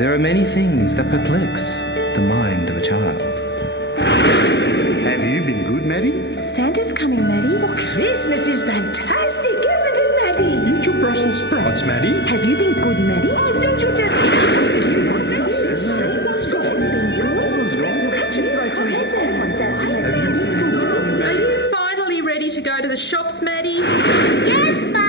There are many things that perplex the mind of a child. Have you been good, Maddie? Santa's coming, Maddie. Oh, Christmas is fantastic, isn't it, Maddie? Eat your Brussels sprouts, Maddie. Have you been good, Maddie? Oh, don't you just eat your Brussels sprouts, Maddie? What's gone? Can't you throw some Santa ones out to us? Are you finally ready to go to the shops, Maddie? Yes, Mum!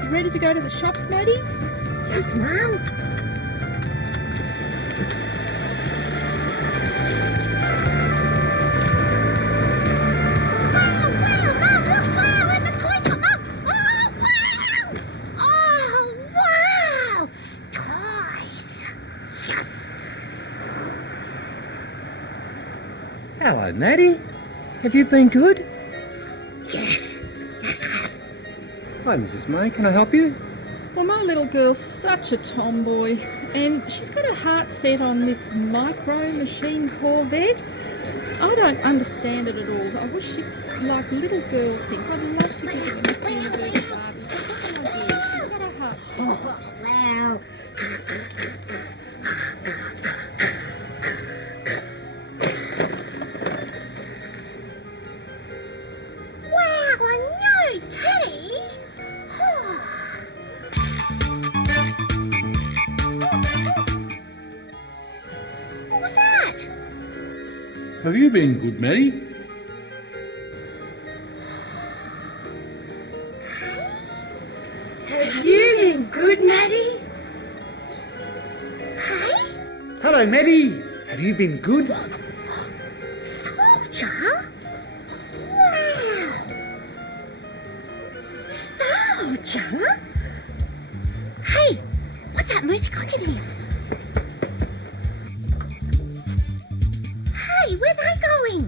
You ready to go to the shops, Maddie? Yes, Mum. Hello, Maddie. Have you been good? Yes. Hi, Mrs. May. Can I help you? Well, my little girl's such a tomboy, and she's got her heart set on this micro machine Corvette. I don't understand it at all. I wish she liked little girl things. I'd love to give her Miss Universe Barbie. But what can I do? She's got her heart set. Oh, wow. Wow, a new teddy. What was that? Have you been good, Maddie? Have you been good, Maddie? Hey? Hello, Maddie. Have you been good? Soldier? Wow. Soldier? Hey, what's that music I can hear? Hey, where are they going?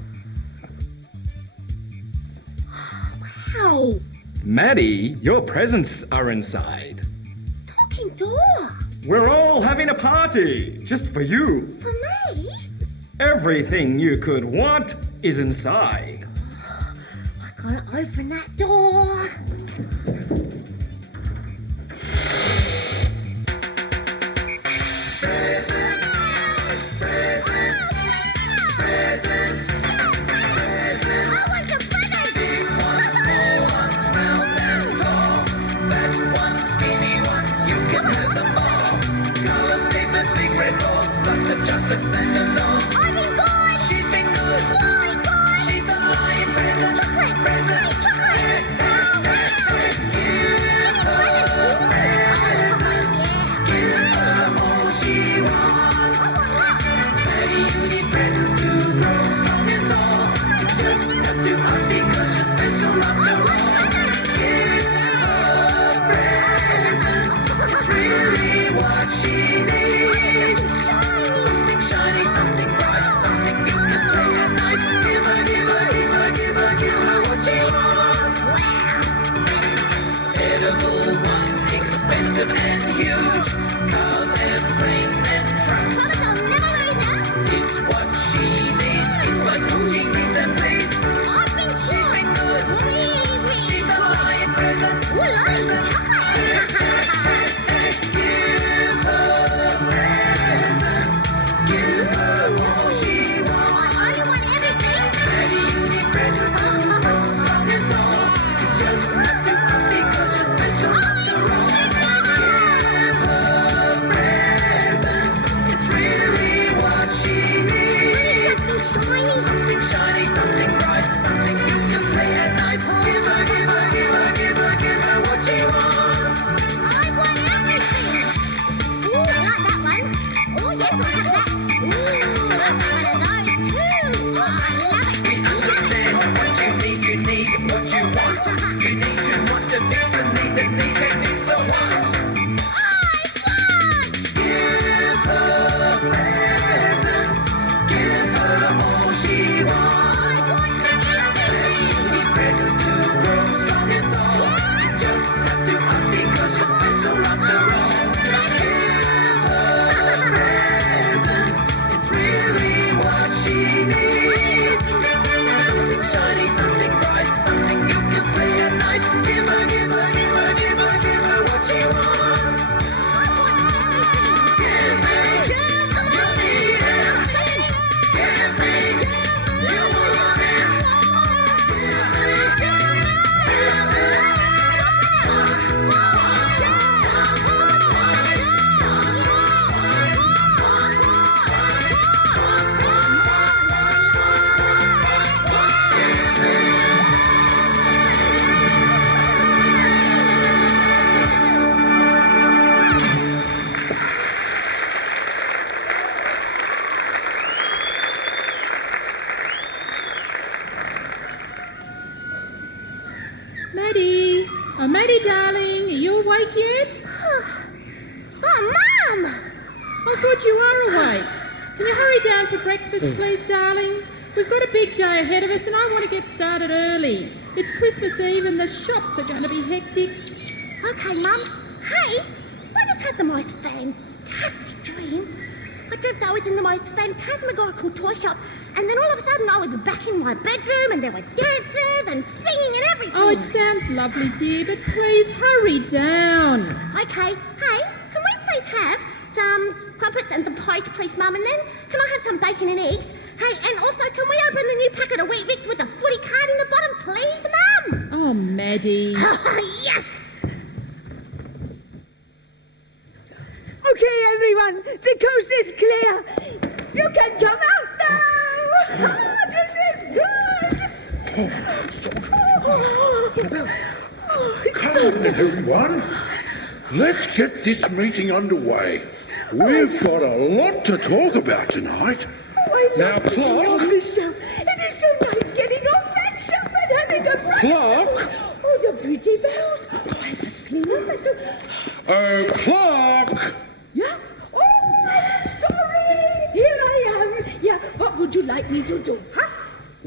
Wow. Maddie, your presents are inside. Talking door. We're all having a party, just for you. For me? Everything you could want is inside. I gotta open that door. Chocolate Santa knows. I've been good. She's been good. Flying good. She's a lion present. Chocolate. Present. Chocolate. she needs. Something shiny, something bright, something you can play at night. Give her, give her, give her, give her, give her what she wants. Give me, you need it. Give me, you want it. Give me, give Maddie! Oh, Maddie, darling, are you awake yet? Oh, Mum! Oh, good, you are awake. Can you hurry down for breakfast, please, darling? We've got a big day ahead of us and I want to get started early. It's Christmas Eve and the shops are going to be hectic. Okay, Mum. Hey, I just had the most fantastic dream. I dreamt I was in the most phantasmagorical toy shop, and then all of a sudden I was back in my bedroom and there were dancers and singing and everything. Oh, it sounds lovely, dear, but please hurry down. Okay. Hey, can we please have some crumpets and some porridge, please, Mum? And then can I have some bacon and eggs? Hey, and also can we open the new packet of Wheat Bix with the footy card in the bottom, please, Mum? Oh, Maddie. Oh, yes. Okay, everyone, the coast is clear. You can come out now. Ah, this is good. Come on, everyone. Let's get this meeting underway. We've got a lot to talk about tonight. Now, On Clark. this shelf. It is so nice getting off that shelf and having a break. Clark. Oh, the pretty bells. Oh, I must clean up myself. Clark. Yeah? Oh, I'm sorry. Here I am. Yeah, what would you like me to do, huh?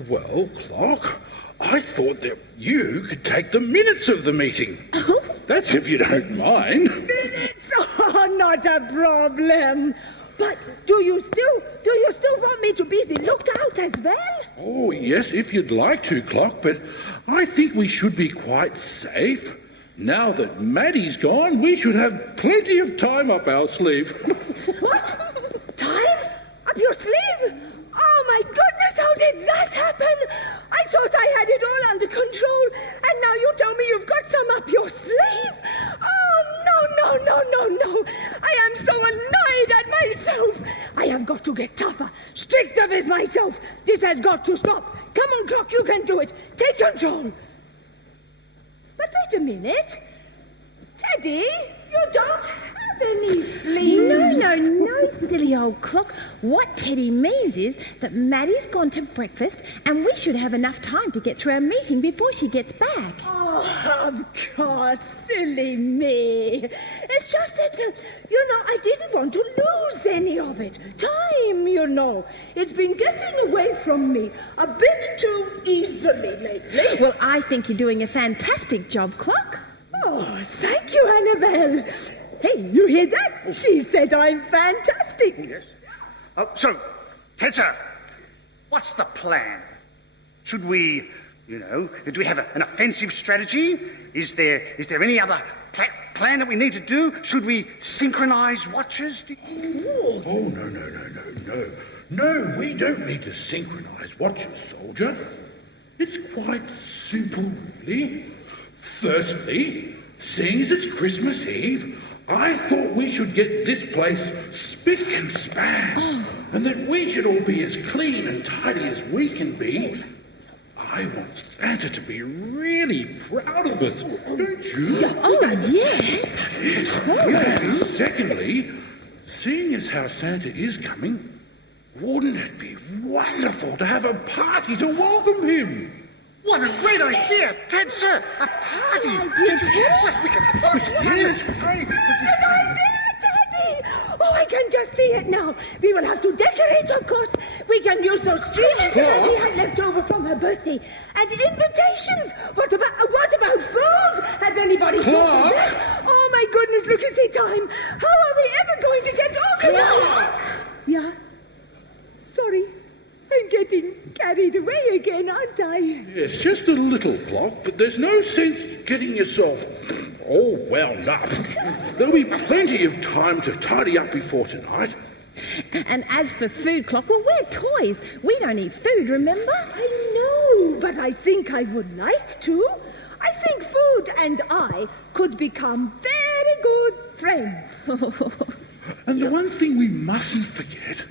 Well, Clark, I thought that you could take the minutes of the meeting. Oh, That's if you don't mind. minutes. Oh, not a problem. But do you still want me to be the lookout as well? Oh, yes, if you'd like to, Clark, but I think we should be quite safe. Now that Maddie's gone, we should have plenty of time up our sleeve. What? Time? Up your sleeve? Oh, my goodness, how did that happen? I thought I had it all under control, and now you tell me you've got some up your sleeve? Oh, no. I am so annoyed at myself. I have got to get tougher, stricter with myself. This has got to stop. Come on, Clock, you can do it. Take control. But wait a minute. Teddy, you don't have any sleeves. No, silly old Clock. What Teddy means is that Maddie's gone to breakfast and we should have enough time to get through our meeting before she gets back. Oh, of course, silly me. It's just that, I didn't want to lose any of it. Time, It's been getting away from me a bit too easily lately. Well, I think you're doing a fantastic job, Clock. Oh, thank you, Annabelle. Hey, you hear that? She said I'm fantastic. Yes. So, Tessa, what's the plan? Should we, do we have an offensive strategy? Is there any other plan that we need to do? Should we synchronise watches? Oh, no. No, we don't need to synchronise watches, soldier. It's quite simple, really. Firstly, seeing as it's Christmas Eve, I thought we should get this place spick and span, and that we should all be as clean and tidy as we can be. I want Santa to be really proud of us, don't you? Oh, yes. And secondly, seeing as how Santa is coming, wouldn't it be wonderful to have a party to welcome him? What a great idea, Tessa! A party! Yes. Oh, I can just see it now. We will have to decorate, of course. We can use those streamers that we had left over from her birthday. And invitations. What about food? Has anybody thought of that? Oh, my goodness, look and see time. How are we ever going to get organized? Yeah? Sorry. I getting carried away again, aren't I? Yes, just a little, Clock, but there's no sense getting yourself all wound up. There'll be plenty of time to tidy up before tonight. And as for food, Clock, well, we're toys. We don't eat food, remember? I know, but I think I would like to. I think food and I could become very good friends. And the one thing we mustn't forget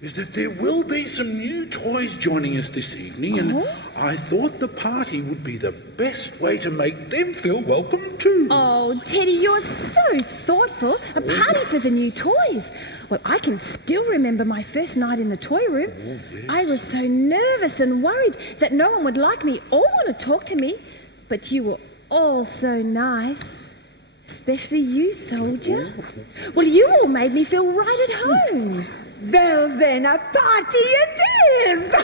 is that there will be some new toys joining us this evening, and I thought the party would be the best way to make them feel welcome too. Oh, Teddy, you're so thoughtful. A party for the new toys. Well, I can still remember my first night in the toy room. Oh, yes. I was so nervous and worried that no one would like me or want to talk to me. But you were all so nice. Especially you, Soldier. Well, you all made me feel right at home. Well, then, a party it is!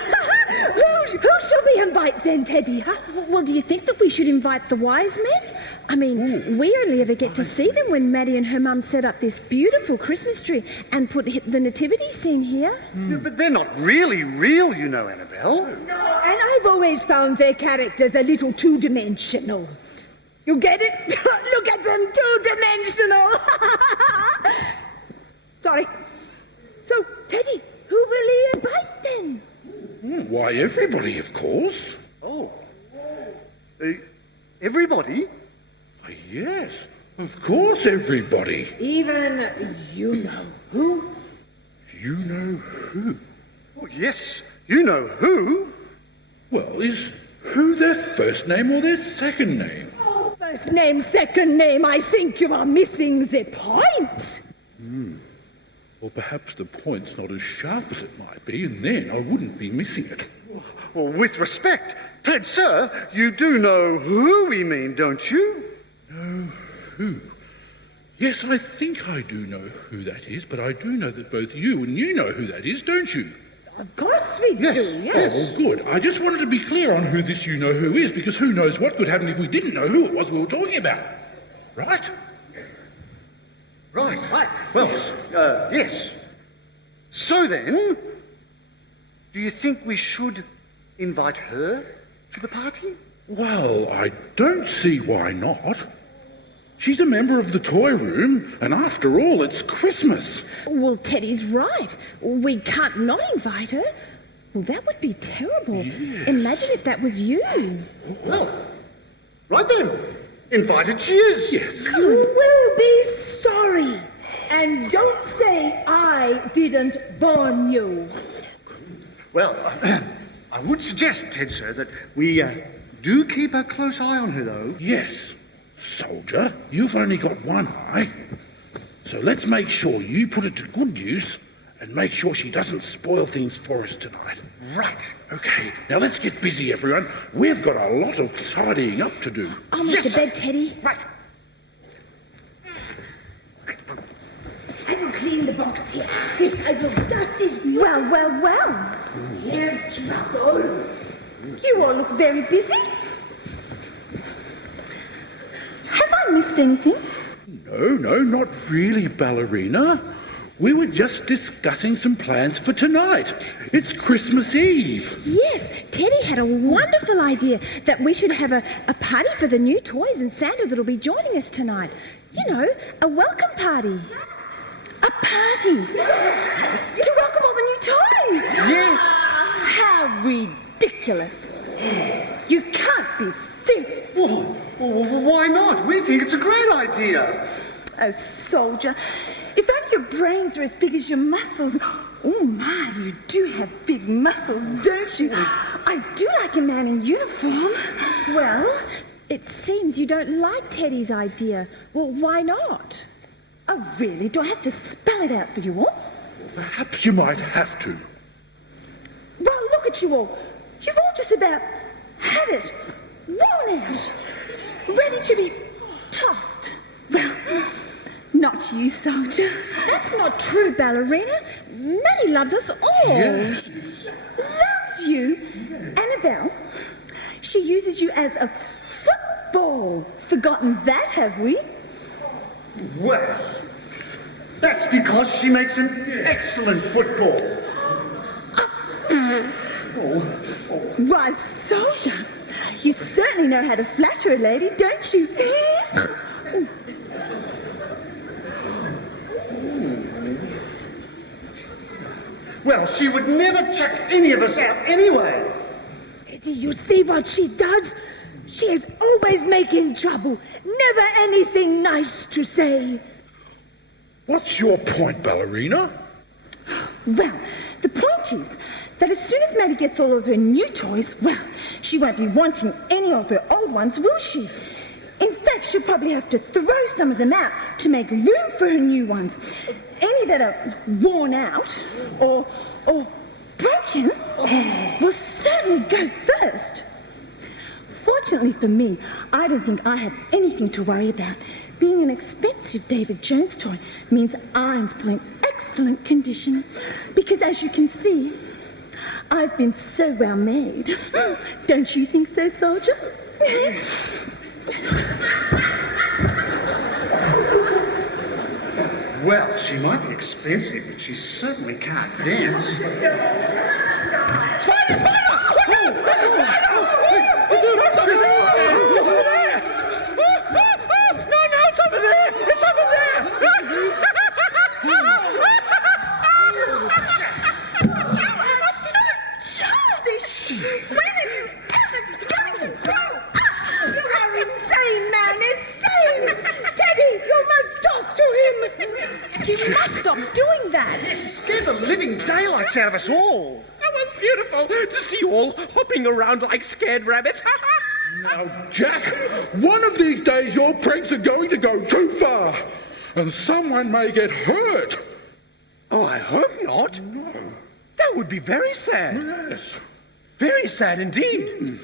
Who shall we invite then, Teddy, huh? Well, do you think that we should invite the wise men? I mean, we only ever get to see them when Maddie and her mum set up this beautiful Christmas tree and put the nativity scene here. Yeah, but they're not really real, you know, Annabelle. And I've always found their characters a little two-dimensional. You get it? Look at them, two-dimensional! Sorry. So, Teddy, who will he invite then? Why, everybody, of course. Oh. Everybody? Why, yes, of course, everybody. Even you know who? You know who? Oh, yes, you know who. Well, is who their first name or their second name? First name, second name, I think you are missing the point. Or perhaps the point's not as sharp as it might be, and then I wouldn't be missing it. Well, with respect, Ted, sir, you do know who we mean, don't you? Know who? Yes, I think I do know who that is, but I do know that both you and you know who that is, don't you? Of course we do, yes. Oh, good. I just wanted to be clear on who this you-know-who is, because who knows what could happen if we didn't know who it was we were talking about. Right? Right. Well, yes. So then, do you think we should invite her to the party? Well, I don't see why not. She's a member of the toy room, and after all, it's Christmas. Well, Teddy's right. We can't not invite her. Well, that would be terrible. Yes. Imagine if that was you. Well, right then. Invited she is. Yes. You will be sorry. And don't say I didn't warn you. Well, I would suggest, Ted, sir, that we do keep a close eye on her, though. Yes. Soldier, you've only got one eye. So let's make sure you put it to good use and make sure she doesn't spoil things for us tonight. Right. Okay, now let's get busy, everyone. We've got a lot of tidying up to do. I'll make the bed, Teddy. Right. I will clean the box here. Yes, I will dust this. Well. Here's trouble. You all look very busy. Have I missed anything? No, not really, Ballerina. We were just discussing some plans for tonight. It's Christmas Eve. Yes, Teddy had a wonderful idea that we should have a party for the new toys and Santa that'll be joining us tonight. You know, a welcome party. A party. To welcome all the new toys. Yes. How ridiculous. You can't be serious. Well, why not? We think it's a great idea. Oh, Soldier, if only your brains were as big as your muscles. Oh, my, you do have big muscles, don't you? I do like a man in uniform. Well, it seems you don't like Teddy's idea. Well, why not? Oh, really? Do I have to spell it out for you all? Perhaps you might have to. Well, look at you all. You've all just about had it. Worn out. Ready to be tossed. Well, not you, Soldier. That's not true, Ballerina. Maddie loves us all. Yes. Loves you? Annabelle, she uses you as a football. Forgotten that, have we? Well, that's because she makes an excellent football. Why, Soldier, you certainly know how to flatter a lady, don't you? Well, she would never chuck any of us out anyway. Teddy, you see what she does? She is always making trouble. Never anything nice to say. What's your point, Ballerina? Well, the point is that as soon as Maddie gets all of her new toys, well, she won't be wanting any of her old ones, will she? In fact, she'll probably have to throw some of them out to make room for her new ones. Any that are worn out or broken will certainly go first. Fortunately for me, I don't think I have anything to worry about. Being an expensive David Jones toy means I'm still in excellent condition because, as you can see, I've been so well made. Don't you think so, Soldier? Well, she might be expensive, but she certainly can't dance. Spider! Spider! Look out! There's a spider! It's over there! It's over there! No, it's over there! It's over there! Childish! When are you ever going to grow up? You are insane, man! Insane! Teddy, you must talk to him! You must stop doing that. Scared the living daylights out of us all. That was beautiful to see you all hopping around like scared rabbits. Now, Jack, one of these days your pranks are going to go too far, and someone may get hurt. Oh, I hope not. No. That would be very sad. Yes. Very sad indeed.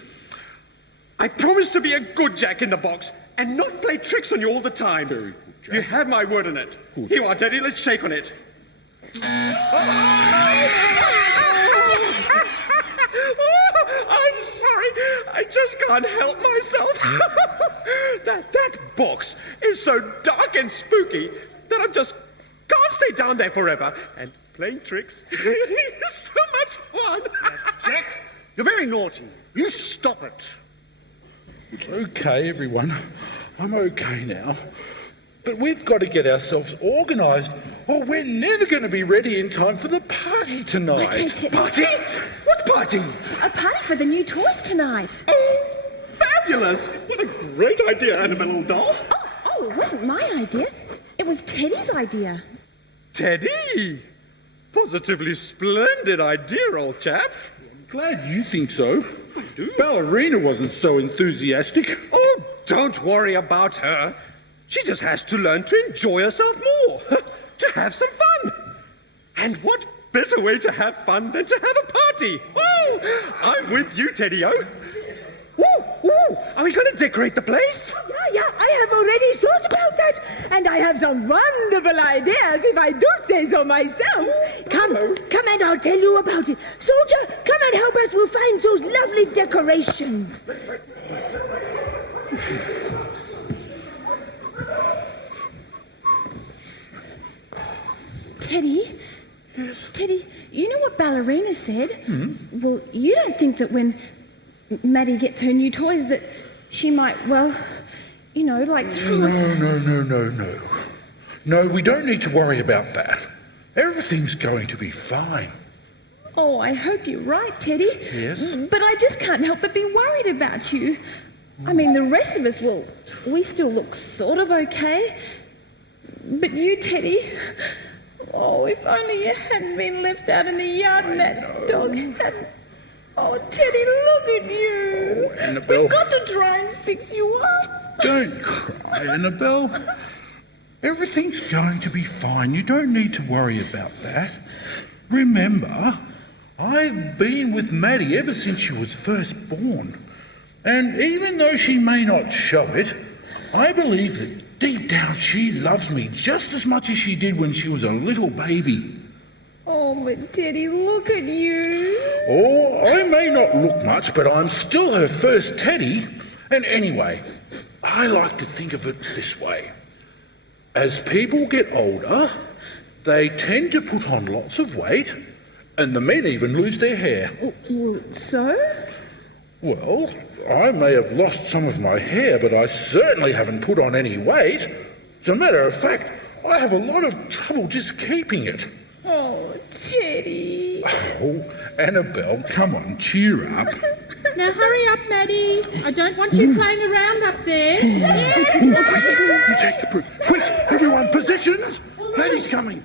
I promise to be a good Jack in the Box and not play tricks on you all the time. Very good, Jack. You have my word on it. Good. Here you are, Teddy. Let's shake on it. I'm sorry. I just can't help myself. that box is so dark and spooky that I just can't stay down there forever. And playing tricks is so much fun. Jack, you're very naughty. You stop it. It's okay, everyone. I'm okay now. But we've got to get ourselves organised, or we're never going to be ready in time for the party tonight. Okay, Teddy. Party? What party? A party for the new toys tonight. Oh, fabulous! What a great idea, Annabelle doll. Oh, it wasn't my idea. It was Teddy's idea. Teddy! Positively splendid idea, old chap. Glad you think so. Ballerina wasn't so enthusiastic. Oh, don't worry about her. She just has to learn to enjoy herself more, to have some fun. And what better way to have fun than to have a party? Oh, I'm with you, Teddy-O. Ooh, are we going to decorate the place? Yeah, I have already thought about that. And I have some wonderful ideas, if I do say so myself. Come and I'll tell you about it. Soldier, come and help us. We'll find those lovely decorations. Teddy? Teddy, you know what Ballerina said? Well, you don't think that when Maddie gets her new toys that she might, well, you know, like throw us... No. No, we don't need to worry about that. Everything's going to be fine. Oh, I hope you're right, Teddy. Yes? But I just can't help but be worried about you. I mean, the rest of us, well, we still look sort of okay. But you, Teddy... Oh, if only you hadn't been left out in the yard and that dog hadn't... Oh, Teddy, look at you. Annabelle. We've got to try and fix you up. Don't cry, Annabelle. Everything's going to be fine. You don't need to worry about that. Remember, I've been with Maddie ever since she was first born. And even though she may not show it, I believe that deep down she loves me just as much as she did when she was a little baby. Oh, but Teddy, look at you. Oh, I may not look much, but I'm still her first Teddy. And anyway, I like to think of it this way. As people get older, they tend to put on lots of weight, And the men even lose their hair. So? Well, I may have lost some of my hair, but I certainly haven't put on any weight. As a matter of fact, I have a lot of trouble just keeping it. Oh, Teddy. Oh, Annabelle, come on, cheer up. Now hurry up, Maddie. I don't want you playing around up there. You take the proof. Quick, everyone, positions. Maddie's coming.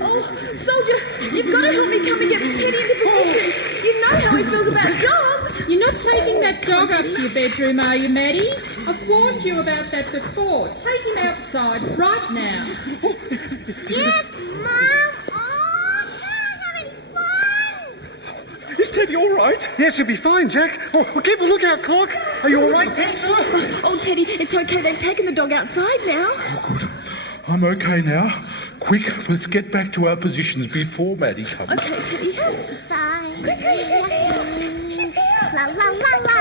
Oh, soldier, you've got to help me come and get Teddy into position. You know how he feels about dogs. You're not taking that dog up to your bedroom, are you, Maddie? I've warned you about that before. Take him outside right now. Yes, Mum. Oh, having fun. Is Teddy all right? Yes, you'll be fine, Jack. Oh, well, keep a lookout, Clock. Are you all right, sir? Oh, Teddy, it's okay. They've taken the dog outside now. Oh, good. I'm okay now. Quick, let's get back to our positions before Maddie comes. Okay, Teddy. Fine. Quickly, she's here. She's here. La la la la.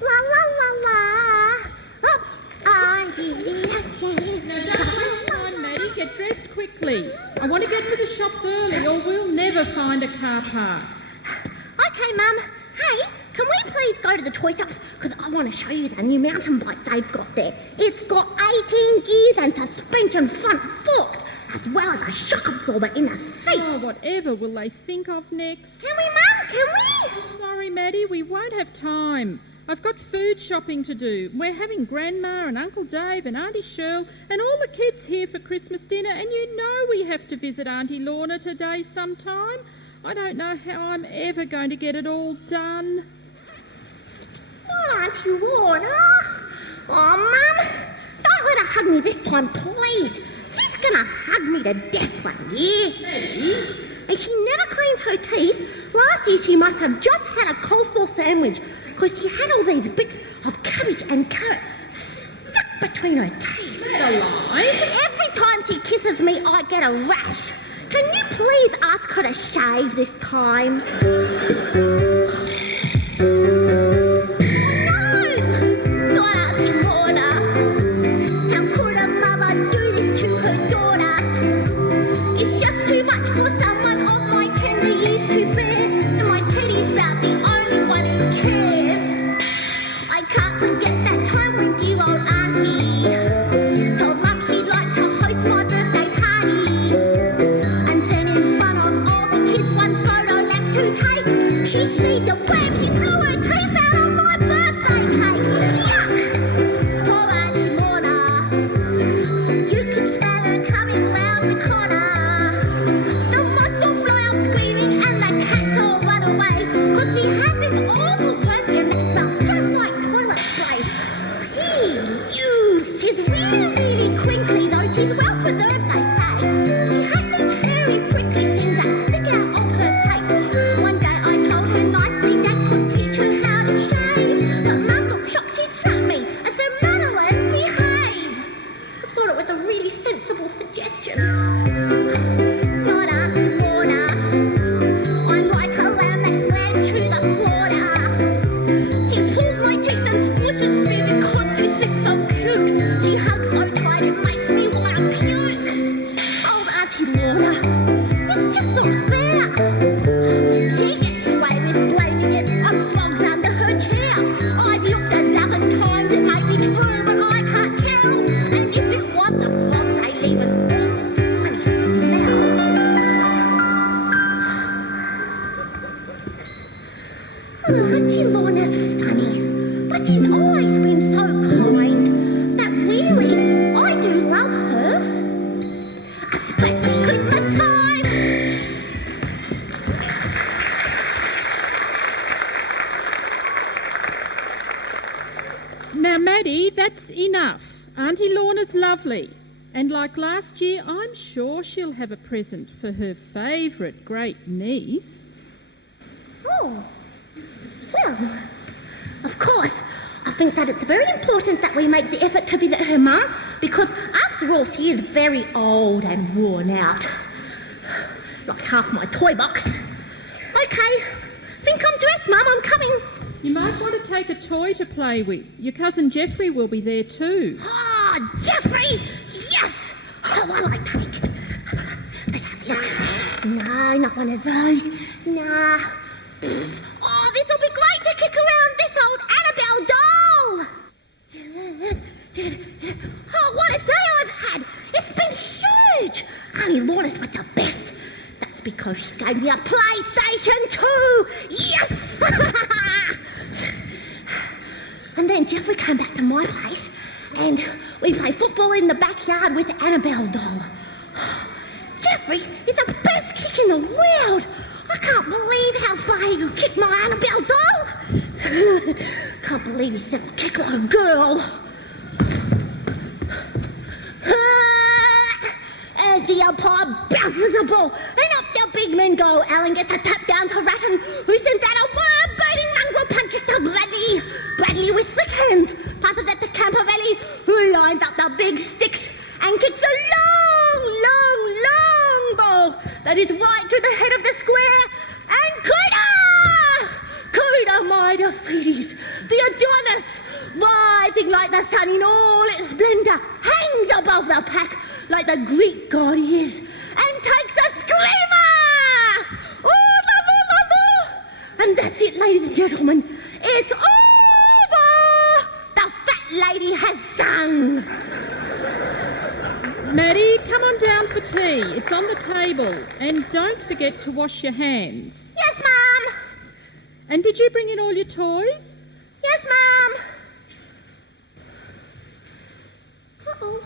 La la la la. Up. I'm here. Now don't waste time, Maddie. Get dressed quickly. I want to get to the shops early or we'll never find a car park. Okay, Mum. Hey, can we please go to the toy shops? Because I want to show you the new mountain bike they've got there. It's got 18 gears and suspension front forks, as well as a shock absorber in the seat. Oh, whatever will they think of next? Can we, Mum? Can we? Sorry, Maddie, we won't have time. I've got food shopping to do. We're having Grandma and Uncle Dave and Auntie Shirl and all the kids here for Christmas dinner, and you know we have to visit Auntie Lorna today sometime. I don't know how I'm ever going to get it all done. Auntie Lorna? Oh, Mum, don't let her hug me this time, please. She's going to hug me to death one year. And she never cleans her teeth. Last year she must have just had a coleslaw sandwich because she had all these bits of cabbage and carrot stuck between her teeth. Is that a lie? Every time she kisses me, I get a rash. Can you please ask her to shave this time? Auntie Lorna's funny, but she's always been so kind that really I do love her. Especially Christmas time. Now, Maddie, that's enough. Auntie Lorna's lovely. And like last year, I'm sure she'll have a present for her favourite great niece. Oh, well, of course, I think that it's very important that we make the effort to visit her mum because, after all, she is very old and worn out. Like half my toy box. Okay, think I'm dressed, Mum, I'm coming. You might want to take a toy to play with. Your cousin Jeffrey will be there too. Oh, Jeffrey! Yes! will I take? Let's have a look. No, not one of those. Nah. Oh, this will be great to kick around this old Annabelle doll. Oh, what a day I've had. It's been huge. Only Lawrence was the best. That's because she gave me a PlayStation 2. Yes! And then Jeffrey came back to my place and we played football in the backyard with the Annabelle doll. Jeffrey is the best kick in the world. I can't believe how far he could kick my Annabelle doll. Can't believe he said kick like a girl. As the umpire bounces the ball, and up the big men go. Alan gets a tap down to Ratton, who sends out a wire-biting mongrel punch to Bradley. Bradley with slick hands passes it to Campovelli, who lines up the big sticks and kicks a long ball that is right to the head of the square. And Coda, my defeaties, the Adonis, rising like the sun in all its splendour, hangs above the pack like the Greek god he is, and takes a screamer! Oh, la! And that's it, ladies and gentlemen. It's over! The fat lady has sung. Maddie, come on down for tea. It's on the table. And don't forget to wash your hands. Yes, ma'am. And did you bring in all your toys? Yes, ma'am. Uh-oh.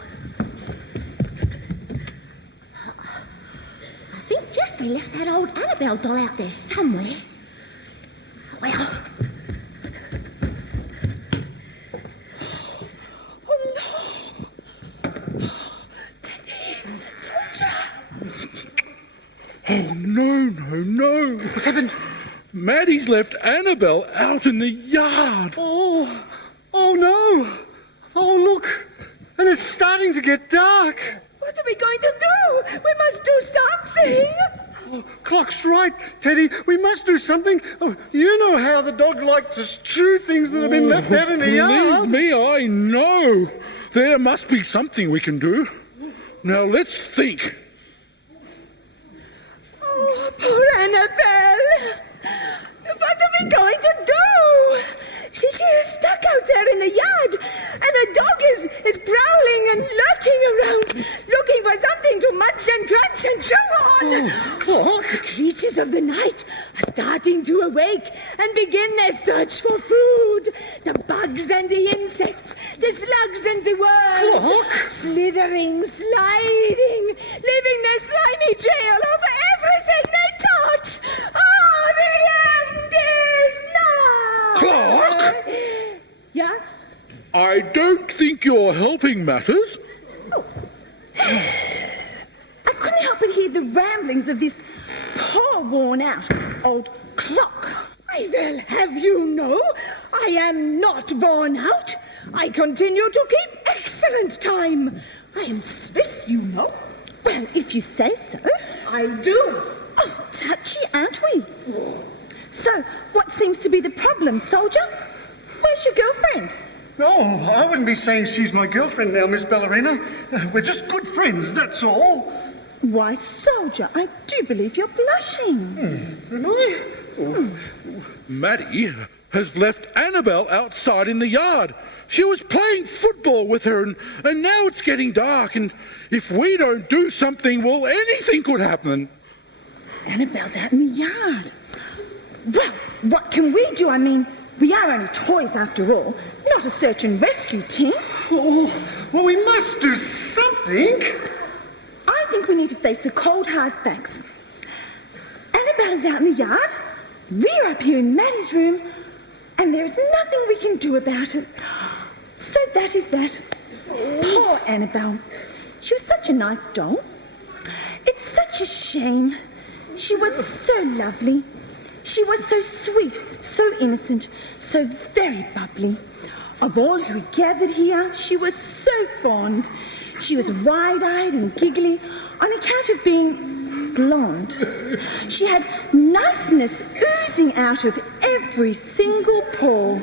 I think Jeffrey left that old Annabelle doll out there somewhere. Well... Oh, no. Oh, no. What's happened? Maddie's left Annabelle out in the yard. Oh no. Oh, look. And it's starting to get dark. What are we going to do? We must do something. Oh, Clock's right, Teddy. We must do something. Oh, you know how the dog likes to chew things that have been left out in the yard. Believe me, I know. There must be something we can do. Now, let's think. Oh, poor Annabelle. What are we going to do? She's stuck out there in the yard, and the dog is prowling and lurking around, looking for something to munch and crunch and chew on. Clock? The creatures of the night are starting to awake and begin their search for food. The bugs and the insects, the slugs and the worms, Clock? slithering, sliding, leaving their slimy trail over everything they touch. Oh, the end is nigh. Clock? Yeah? I don't think you're helping matters. I couldn't help but hear the ramblings of this poor, worn-out old clock. I will have you know, I am not worn out. I continue to keep excellent time. I am Swiss, you know. Well, if you say so. I do. Oh, touchy, aren't we? So, what seems to be the problem, soldier? Where's your girlfriend? No, I wouldn't be saying she's my girlfriend now, Miss Ballerina. We're just good friends, that's all. Why, soldier, I do believe you're blushing. Am I? Maddie has left Annabelle outside in the yard. She was playing football with her, and now it's getting dark, and if we don't do something, well, anything could happen. Annabelle's out in the yard. Well, what can we do? I mean, we are only toys after all, not a search and rescue team. Oh, well, we must do something. I think we need to face the cold, hard facts. Annabelle's out in the yard, we're up here in Maddie's room, and there's nothing we can do about it. So that is that. Poor Annabelle. She was such a nice doll. It's such a shame. She was so lovely. She was so sweet, so innocent, so very bubbly. Of all who gathered here, she was so fond. She was wide-eyed and giggly on account of being blonde. She had niceness oozing out of every single pore.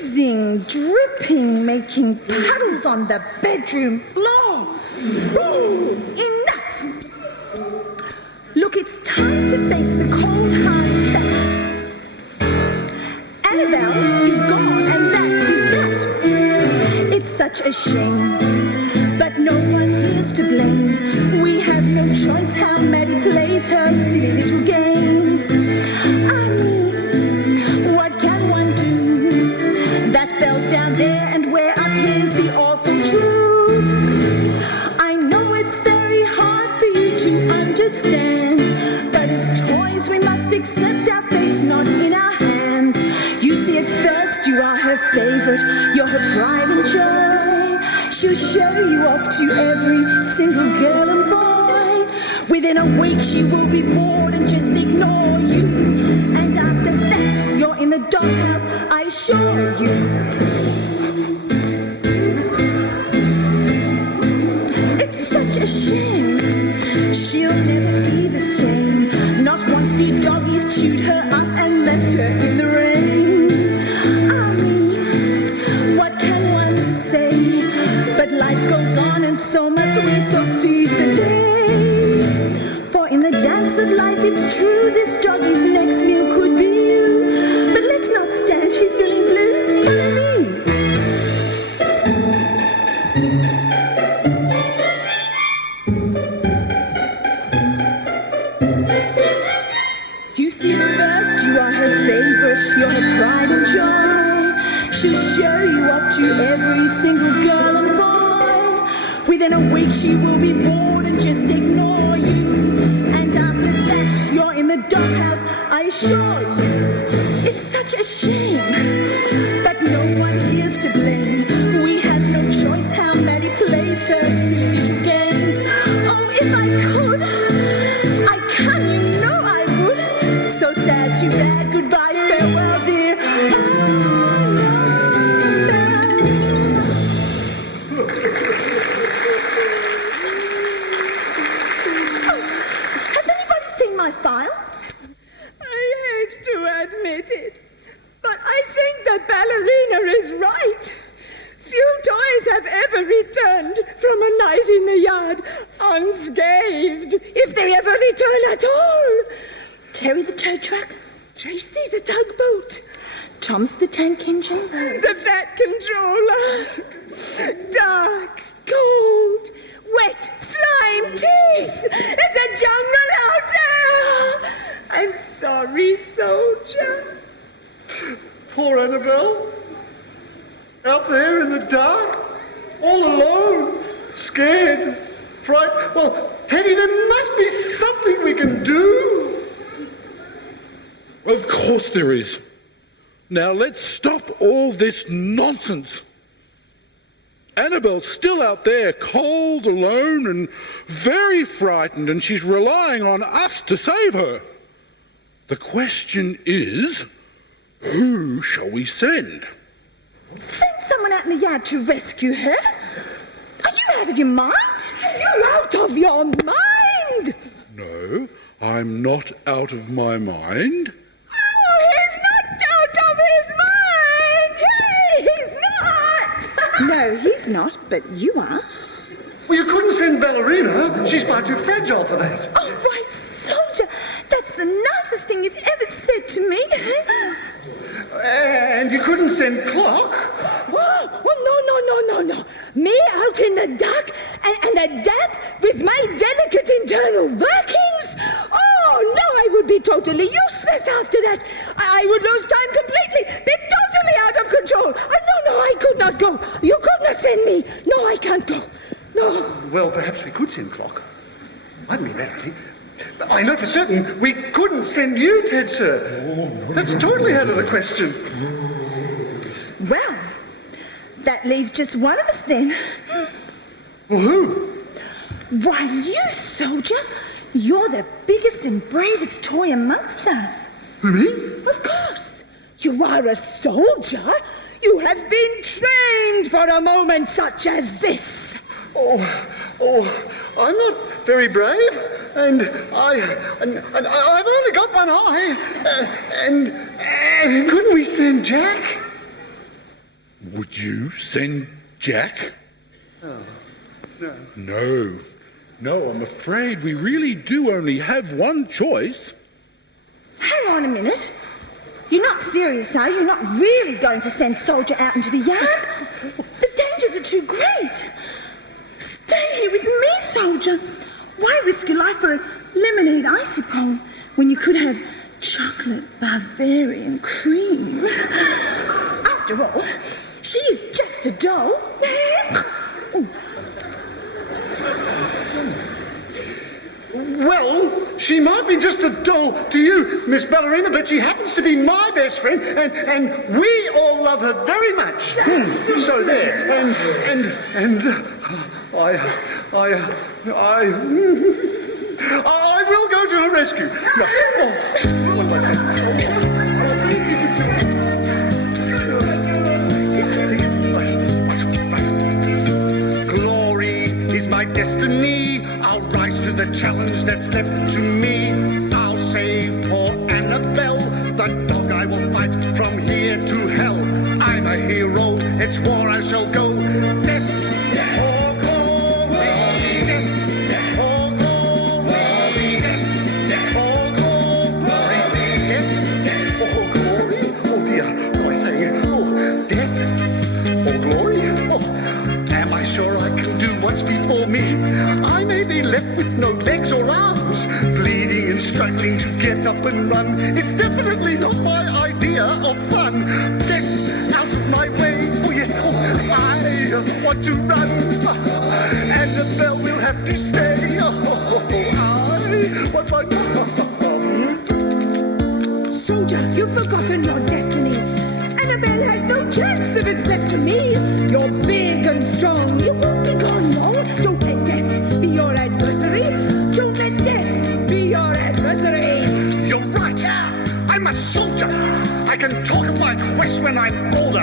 Oozing, dripping, making puddles on the bedroom floor. Ooh, enough! Look, it's time to face the cold, hard fact. Annabelle is gone, and that is that. It's such a shame, but no one is to blame. We have no choice how Maddie plays her silly little games. I mean, what can one do? That Belle's down there, and we're up here's the awful truth. I know it's very hard for you to understand, but as toys we must accept our fate's not in our hands. You see, at first you are her favorite, you're her pride and joy. She'll show you off to every single girl and boy. Within a week she will be bored and just ignore you. And after that you're in the doghouse, I assure you. It's such a shame, she'll never be the same. Not once did doggies chewed her up and left her in the rain. I mean, what can one say? But life goes on and so must we, so seize the day. For in the dance of life it's true, this doggy's next meal could be you. But let's not stand here feeling blue. Follow me. You see, first you are her favorite, you're her pride and joy. She'll show you up to every single girl and boy. Within a week she will be bored and just ignore you. And after that you're in the doghouse, I assure you. It's such a shame, but no one here's to blame. We have no choice how Maddie plays her silly little games. Oh, if I could, I can, you know I would. So sad, too bad, goodbye, farewell, dear. Has anybody seen my file? I hate to admit it, but I think the ballerina is right. Few toys have ever returned from a night in the yard unscathed, if they ever return at all. Terry the tow truck, Tracy the tugboat, Tom's the tank engine. the fat controller, dark, cold, wet, slime teeth. It's a jungle out there. I'm sorry, soldier. Poor Annabelle. Out there in the dark, all alone, scared, frightened. Well, Teddy, there must be something we can do. Of course there is. Now let's stop all this nonsense. Annabelle's still out there, cold, alone, and very frightened, and she's relying on us to save her. The question is, who shall we send? Send someone out in the yard to rescue her? Are you out of your mind? Are you out of your mind? No, I'm not out of my mind. Oh, he's not out of his mind. He's not. No, he's not, but you are. Well, you couldn't send Ballerina. She's far too fragile for that. Oh, why, soldier, that's the nicest thing you've ever said to me. And you couldn't send Clock. Oh, no. Me out in the dark and a damp with my delicate internal workings? Oh, no, I would be totally useless after that. I would lose time completely, be totally out of control. No, I could not go. You could not send me. No, I can't go. No. Well, perhaps we could send Clock. Pardon me, Verity. I know for certain we couldn't send you, Ted, sir. That's totally out of the question. Well, that leaves just one of us then. Well, who? Why, you, soldier. You're the biggest and bravest toy amongst us. Who, me? Of course. You are a soldier. You have been trained for a moment such as this. Oh, I'm not very brave, and I've only got one eye. And couldn't we send Jack? Would you send Jack? Oh. No. No, I'm afraid we really do only have one choice. Hang on a minute. You're not serious, are you? You're not really going to send Soldier out into the yard? The dangers are too great. Stay here with me, Soldier. Why risk your life for a lemonade icy pong when you could have chocolate Bavarian cream? After all, she is just a doll. Well, she might be just a doll to you, Miss Ballerina, but she happens to be my best friend, and we all love her very much. So there, I will go to the rescue. What was I saying? Glory is my destiny. I'll rise to the challenge that's left to me. I'll save poor Annabelle, the dog I will fight from here to hell. I'm a hero, it's war I shall go. Death or glory, death or glory, death or glory, death or glory. Oh dear, what am I saying? Oh, death or glory? Oh, am I sure I can do what's before me? I may be left with no legs or arms, bleeding and struggling to get up and run. It's definitely not my idea of fun. Get out of my way. Oh yes, I want to run. Annabelle will have to stay. I want my Soldier, you've forgotten your destiny. Annabelle has no chance if it's left to me. You're big and strong. You won't be gone long. Don't let death be your adversary. Don't let death be your adversary. You're right. I'm a soldier. I can talk of my quest when I'm older.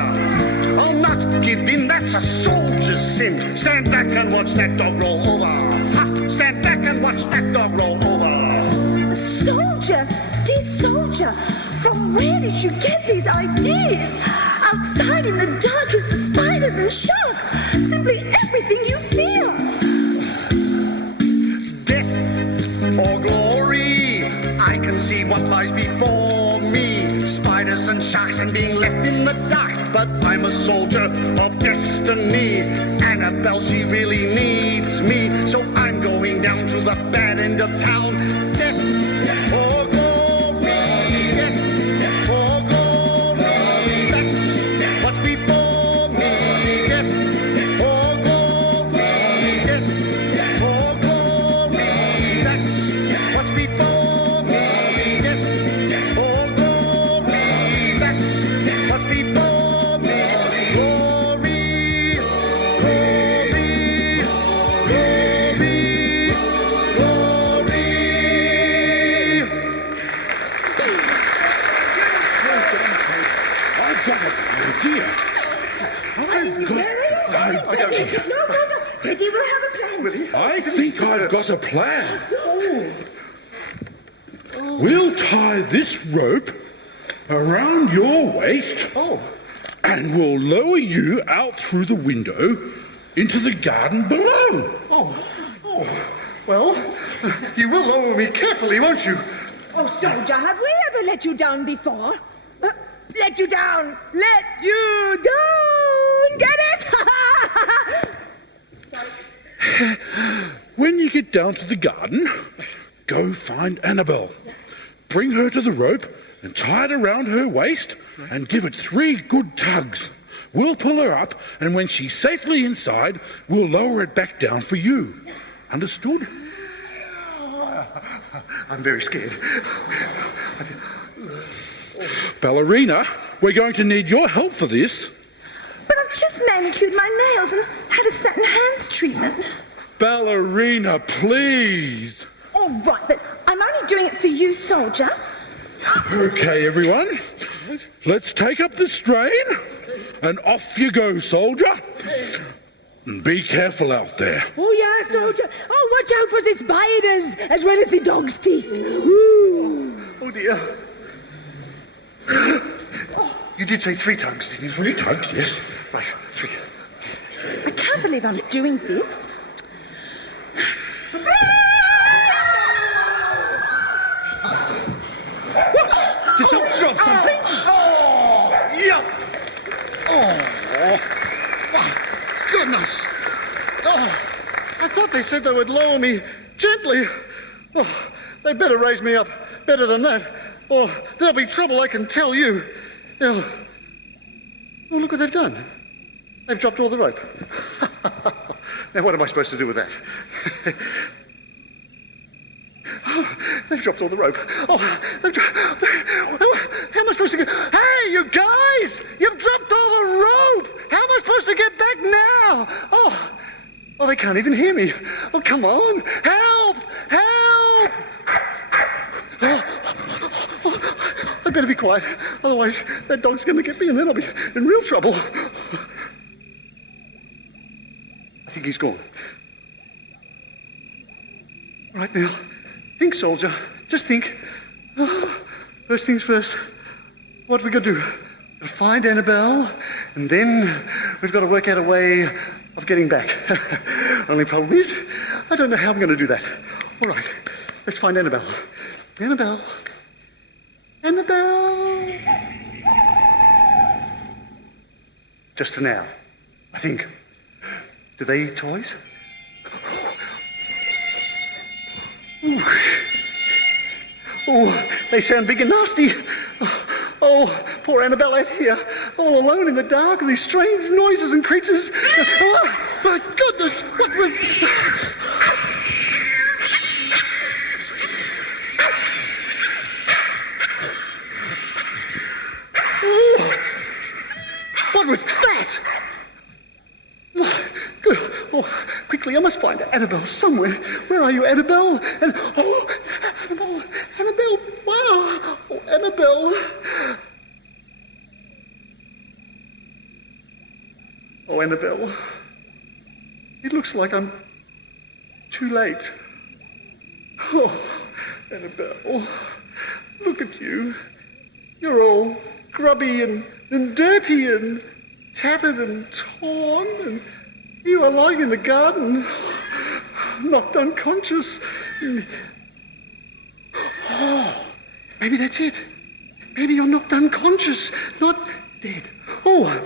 I'll not give in. That's a soldier's sin. Stand back and watch that dog roll over. Ha! Stand back and watch that dog roll over. Soldier, dear soldier, from where did you get these ideas? Outside in the dark is the spiders and sharks. Simply everything you fear. Death or glory, I can see what lies before me. Spiders and sharks and being left in the dark. But I'm a soldier of destiny. Annabelle, she really needs me. So I'm going down to the bad end of town. Death or glory, death or glory, that's what's before me. Death or glory, death or glory, that's what's before me. Death or glory, that's what's before me. Glory, glory, glory, glory. I've got an idea. No. Teddy will have a plan. I think I've got a plan. We'll tie this rope around your waist and we'll lower you out through the window into the garden below. Well, you will lower me carefully, won't you? Oh, soldier, have we ever let you down before? Let you down! Let you down! Get it? When you get down to the garden, go find Annabelle. Bring her to the rope and tie it around her waist and give it 3 good tugs. We'll pull her up, and when she's safely inside, we'll lower it back down for you. Understood? I'm very scared. Ballerina, we're going to need your help for this. But I've just manicured my nails and had a satin hands treatment. Ballerina, please. All right, but I'm only doing it for you, soldier. Okay, everyone. Let's take up the strain. And off you go, soldier. And be careful out there. Oh, yeah, soldier. Oh, watch out for the spiders, as well as the dog's teeth. Ooh. Oh, dear. You did say 3 tugs, didn't you? 3 tugs, yes. Right, 3. I can't believe I'm doing this. They said they would lower me gently. Oh, they better raise me up better than that, or there'll be trouble, I can tell you. Oh, look what they've done. They've dropped all the rope. Now, what am I supposed to do with that? Oh, they've dropped all the rope. Oh, how am I supposed to get... Hey, you guys! You've dropped all the rope! How am I supposed to get back now? Oh, they can't even hear me. Oh, come on. Help! Help! I better be quiet. Otherwise, that dog's going to get me and then I'll be in real trouble. I think he's gone. Right now, think, soldier. Just think. First things first. What are we going to do? We'll find Annabelle, and then we've got to work out a way of getting back. Only problem is, I don't know how I'm going to do that. All right, let's find Annabelle. Annabelle. Annabelle. Just for now, I think. Do they eat toys? Oh, they sound big and nasty. Oh, poor Annabelle out here, all alone in the dark with these strange noises and creatures. Oh, my goodness, what was... Oh, what was that? Oh, good. Oh, quickly, I must find Annabelle somewhere. Where are you, Annabelle? And oh, Annabelle, wow, oh, Annabelle. Oh, Annabelle, it looks like I'm too late. Oh, Annabelle, look at you. You're all grubby and dirty and tattered and torn, and you are lying in the garden, knocked unconscious. Oh, maybe that's it. Maybe you're knocked unconscious, not dead. Oh,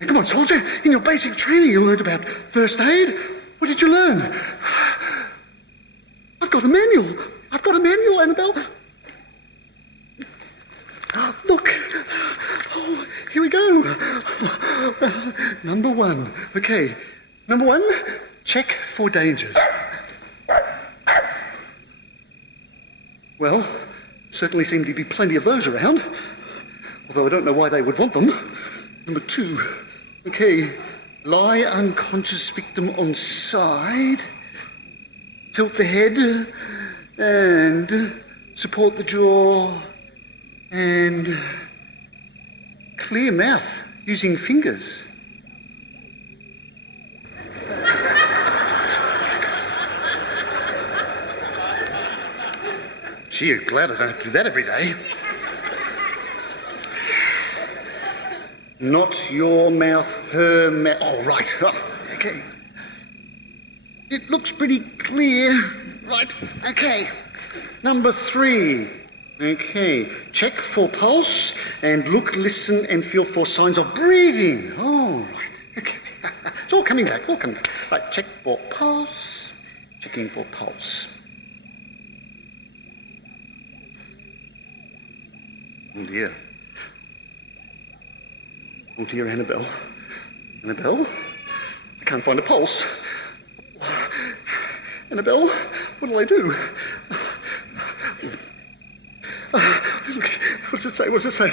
come on, soldier. In your basic training, you learned about first aid. What did you learn? I've got a manual. I've got a manual, Annabelle. Look. Oh, here we go. Number one. Okay. Number one, check for dangers. Well, certainly seem to be plenty of those around. Although I don't know why they would want them. Number two. Okay. Lie unconscious victim on side. Tilt the head. And support the jaw. And clear mouth using fingers. Gee, I'm glad I don't have to do that every day. Not your mouth, her mouth. Oh, right. Oh, okay. It looks pretty clear. Right. Okay. Number three. Okay, check for pulse and look, listen and feel for signs of breathing. Oh, right. Okay. It's all coming back, all coming back. Right, check for pulse. Checking for pulse. Oh dear. Oh dear, Annabelle. Annabelle? I can't find a pulse. Annabelle, what do I do? What does it say? What does it say?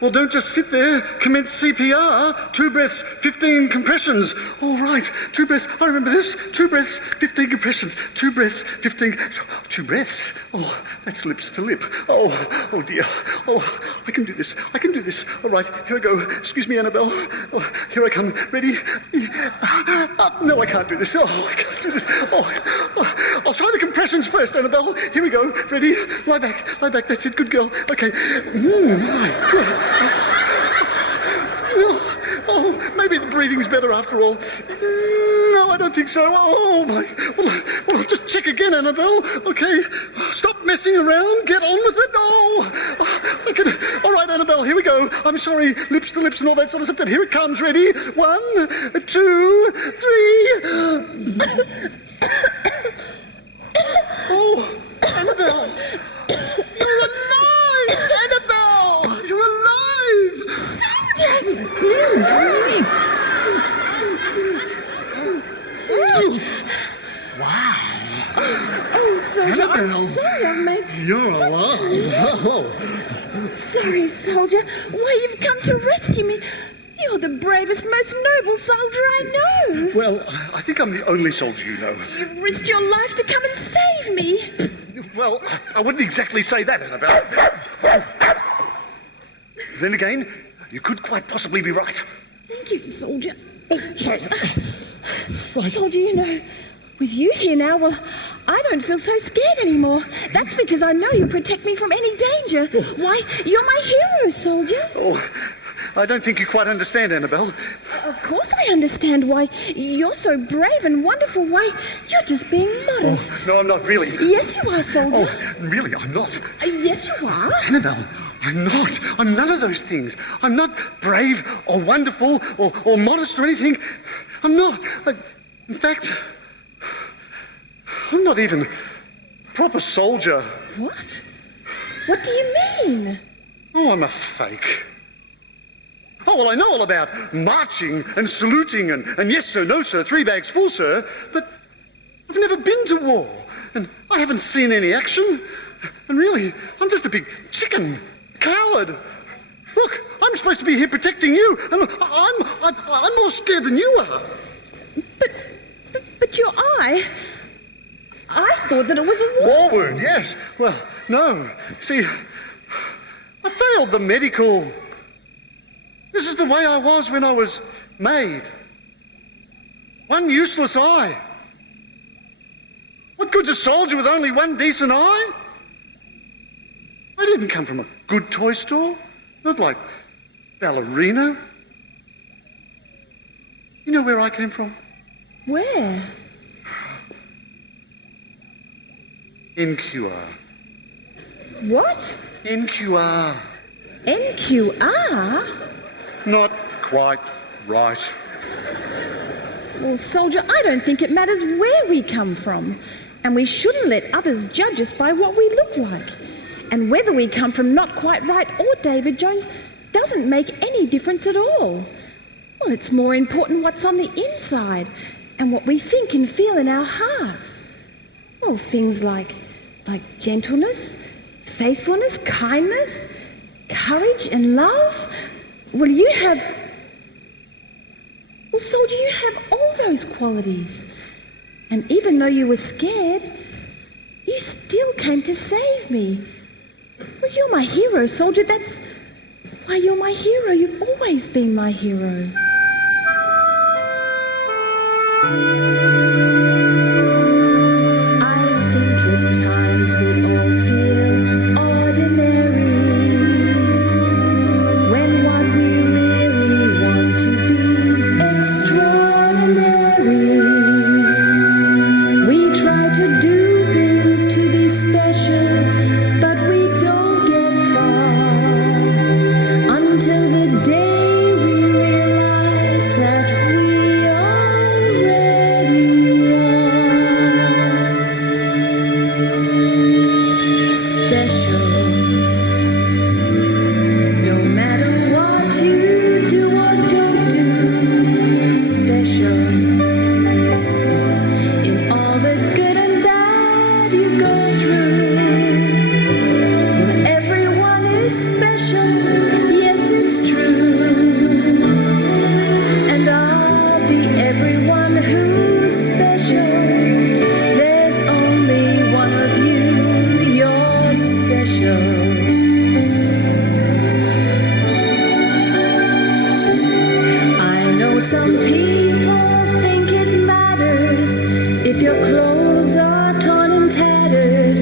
Well, don't just sit there. Commence CPR. 2 breaths, 15 compressions. All right. 2 breaths. I remember this. 2 breaths, 15 compressions. 2 breaths, 15... 2 breaths. Oh, that's lips to lip. Oh dear. Oh, I can do this. I can do this. All right, here I go. Excuse me, Annabelle. Oh, here I come. Ready? No, I can't do this. Oh, I can't do this. Oh, I'll try the compressions first, Annabelle. Here we go. Ready? Lie back. Lie back. That's it. Good girl. Okay. My God. Oh, maybe the breathing's better after all. No, I don't think so. Oh, my. Well, Just check again, Annabelle. Okay. Stop messing around. Get on with it. Oh, all right, Annabelle, here we go. I'm sorry, lips to lips and all that sort of stuff, but here it comes. Ready? 1, 2, 3. Oh, Annabelle. You're alive, Annabelle. You're alive. Wow. Oh, Soldier, Annabelle, I'm sorry I've made... You're alive. Oh. Sorry, Soldier. Why, you've come to rescue me. You're the bravest, most noble soldier I know. Well, I think I'm the only soldier you know. You've risked your life to come and save me. Well, I wouldn't exactly say that, Annabelle. Then again, you could quite possibly be right. Thank you, Soldier. Sorry. Soldier, you know, with you here now, well, I don't feel so scared anymore. That's because I know you protect me from any danger. Why, you're my hero, Soldier. Oh, I don't think you quite understand, Annabelle. Of course I understand why you're so brave and wonderful. Why, you're just being modest. Oh, no, I'm not really. Yes, you are, Soldier. Oh, really, I'm not. Yes, you are. Annabelle, I'm not. I'm none of those things. I'm not brave or wonderful or modest or anything. I'm not. In fact, I'm not even a proper soldier. What? What do you mean? Oh, I'm a fake. Oh, well, I know all about marching and saluting and yes, sir, no, sir, 3 bags full, sir, but I've never been to war, and I haven't seen any action, and really, I'm just a big chicken, coward. Look, I'm supposed to be here protecting you, and look, I'm more scared than you are. But your eye... I thought that it was a war wound, yes. Well, no. See, I failed the medical... This is the way I was when I was made. One useless eye. What good's a soldier with only one decent eye? I didn't come from a good toy store. Not like Ballerina. You know where I came from? Where? NQR. What? NQR. NQR? Not quite right. Well, Soldier, I don't think it matters where we come from. And we shouldn't let others judge us by what we look like. And whether we come from Not Quite Right or David Jones doesn't make any difference at all. Well, it's more important what's on the inside and what we think and feel in our hearts. Well, things like gentleness, faithfulness, kindness, courage and love. Well, Soldier, you have all those qualities. And even though you were scared, you still came to save me. Well, you're my hero, Soldier. That's why you're my hero. You've always been my hero. I think at times we all feel ordinary, when what we really want to be is extraordinary. We try to do things to be special, but we don't get far until the day we realize that we already are special. No matter what you do or don't do, special. In all the good and bad you go through, well, everyone is special, yes, it's true. And I'll be everyone who's special. There's only one of you, you're special. I know some people think it matters if your clothes are torn and tattered.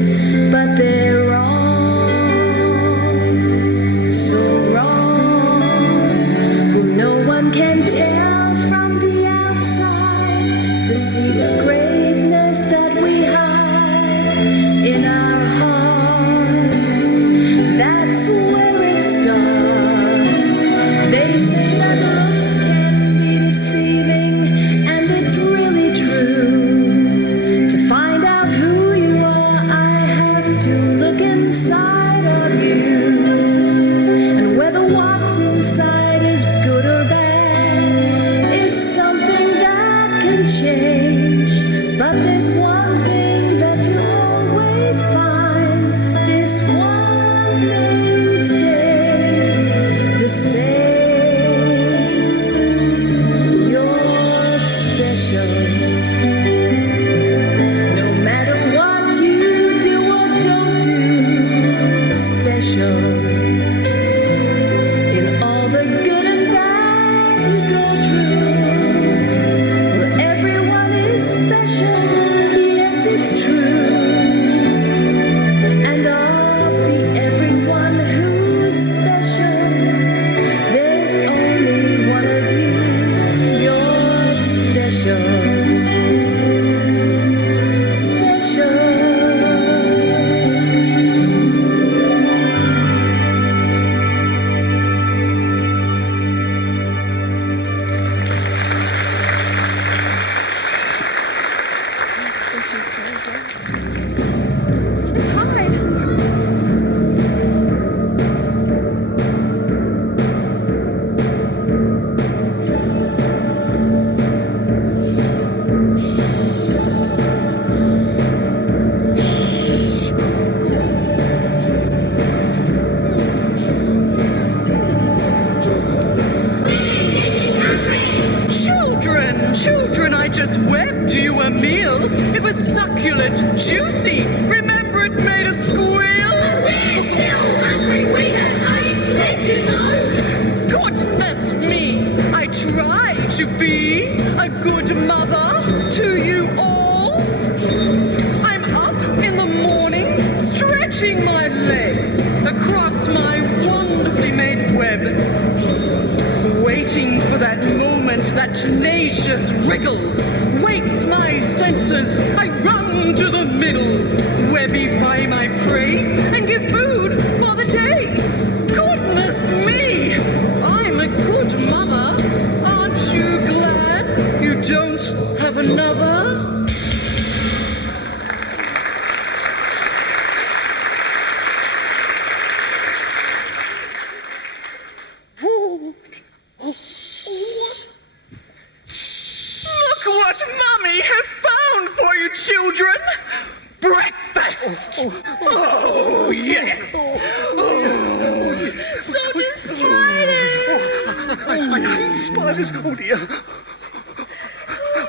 that tenacious wriggle wakes my senses. I run to the middle, where be by my prey, and give food for the day. Goodness me, I'm a good mother. Aren't you glad you don't have another? Look what Mummy has found for you, children! Breakfast! Oh, yes! Oh, so does spiders! I hate spiders, oh dear.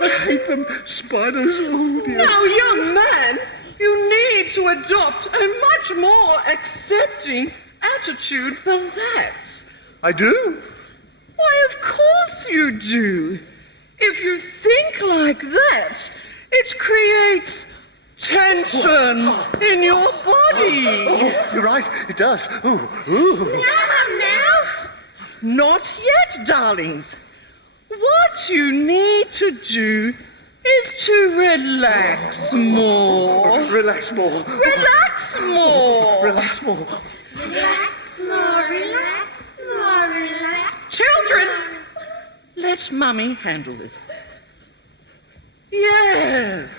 I hate them, spiders, oh dear. Now, young man, you need to adopt a much more accepting attitude than that. I do? Why, of course you do. If you think like that, it creates tension in your body. Oh, you're right, it does. Ooh. Now? Not yet, darlings. What you need to do is to relax more. Relax more. Relax more. Relax more. Relax more, relax more, relax. Children, let Mummy handle this. Yes.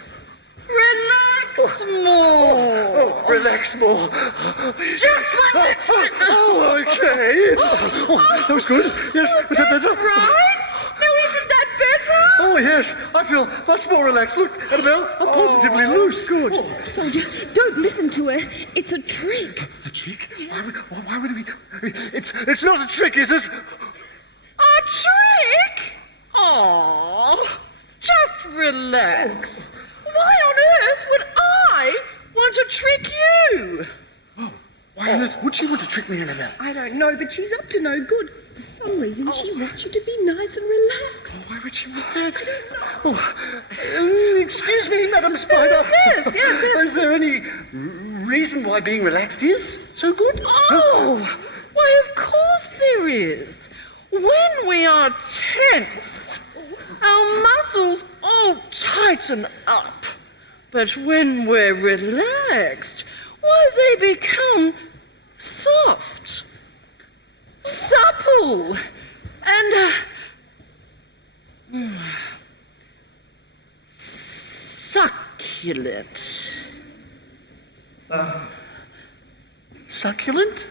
Relax more. Oh, relax more. Just like Oh, okay. Oh, that was good. Yes, was that better? right. Now, isn't that better? Oh, yes. I feel much more relaxed. Look, Annabelle, I'm positively loose. Good. Soldier, don't listen to her. It's a trick. A trick? Why would it be? It's not a trick, is it? A trick? Oh, just relax. Why on earth would I want to trick you? Why on earth would she want to trick me, Annabelle? I don't know, but she's up to no good. For some reason, she wants you to be nice and relaxed. Why would she want that? Excuse me, Madam Spider. Yes. Is there any reason why being relaxed is so good? Oh, why, of course there is. When we are tense, our muscles all tighten up. But when we're relaxed, why, they become soft, supple, and succulent. Succulent?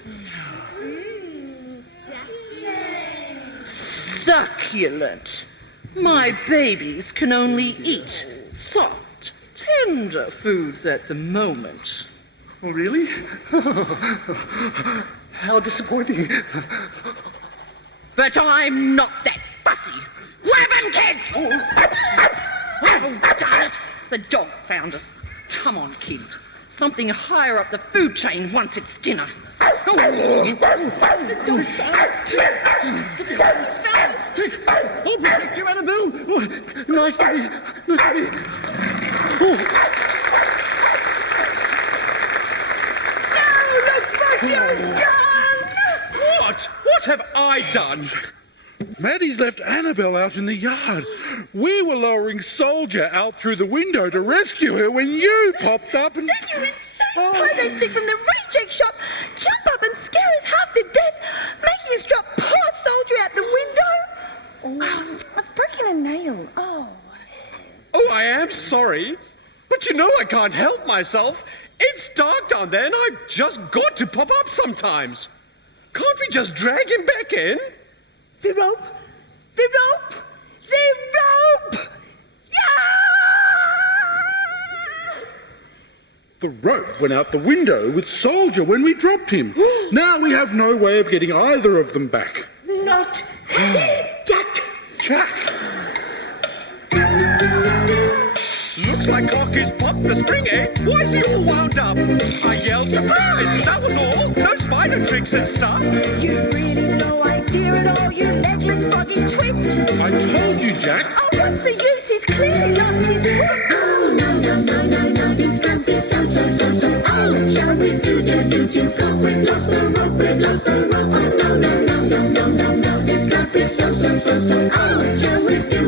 Succulent. My babies can only eat soft, tender foods at the moment. Oh, really? How disappointing. But I'm not that fussy. Grab 'em, kids! Oh, darn it! The dog found us. Come on, kids. Something higher up the food chain once it's dinner. The dog found us too. The dog's found us. I'll protect you, Annabelle. Nice to be. What have I done? Maddie's left Annabelle out in the yard. We were lowering Soldier out through the window to rescue her when you popped up and... Then you insane pogo stick from the reject shop jump up and scare us half to death, making us drop poor Soldier out the window. I've broken a nail. Oh, I am sorry. But you know I can't help myself. It's dark down there and I've just got to pop up sometimes. Can't we just drag him back in? The rope! The rope! The rope! The rope went out the window with Soldier when we dropped him. Now we have no way of getting either of them back. Not Jack! Jack! Looks like Cocky's popped the spring, eh? Why is he all wound up? I yelled surprise, that was all. No spider tricks and stuff. You've really no idea at all, you legless foggy twigs! I told you, Jack. Oh, what's the use? He's clearly lost his wits! Oh, no, he's grumpy, so. Oh, shall we do, go, we've lost the rope, oh, no, he's grumpy, so. Oh, shall we do,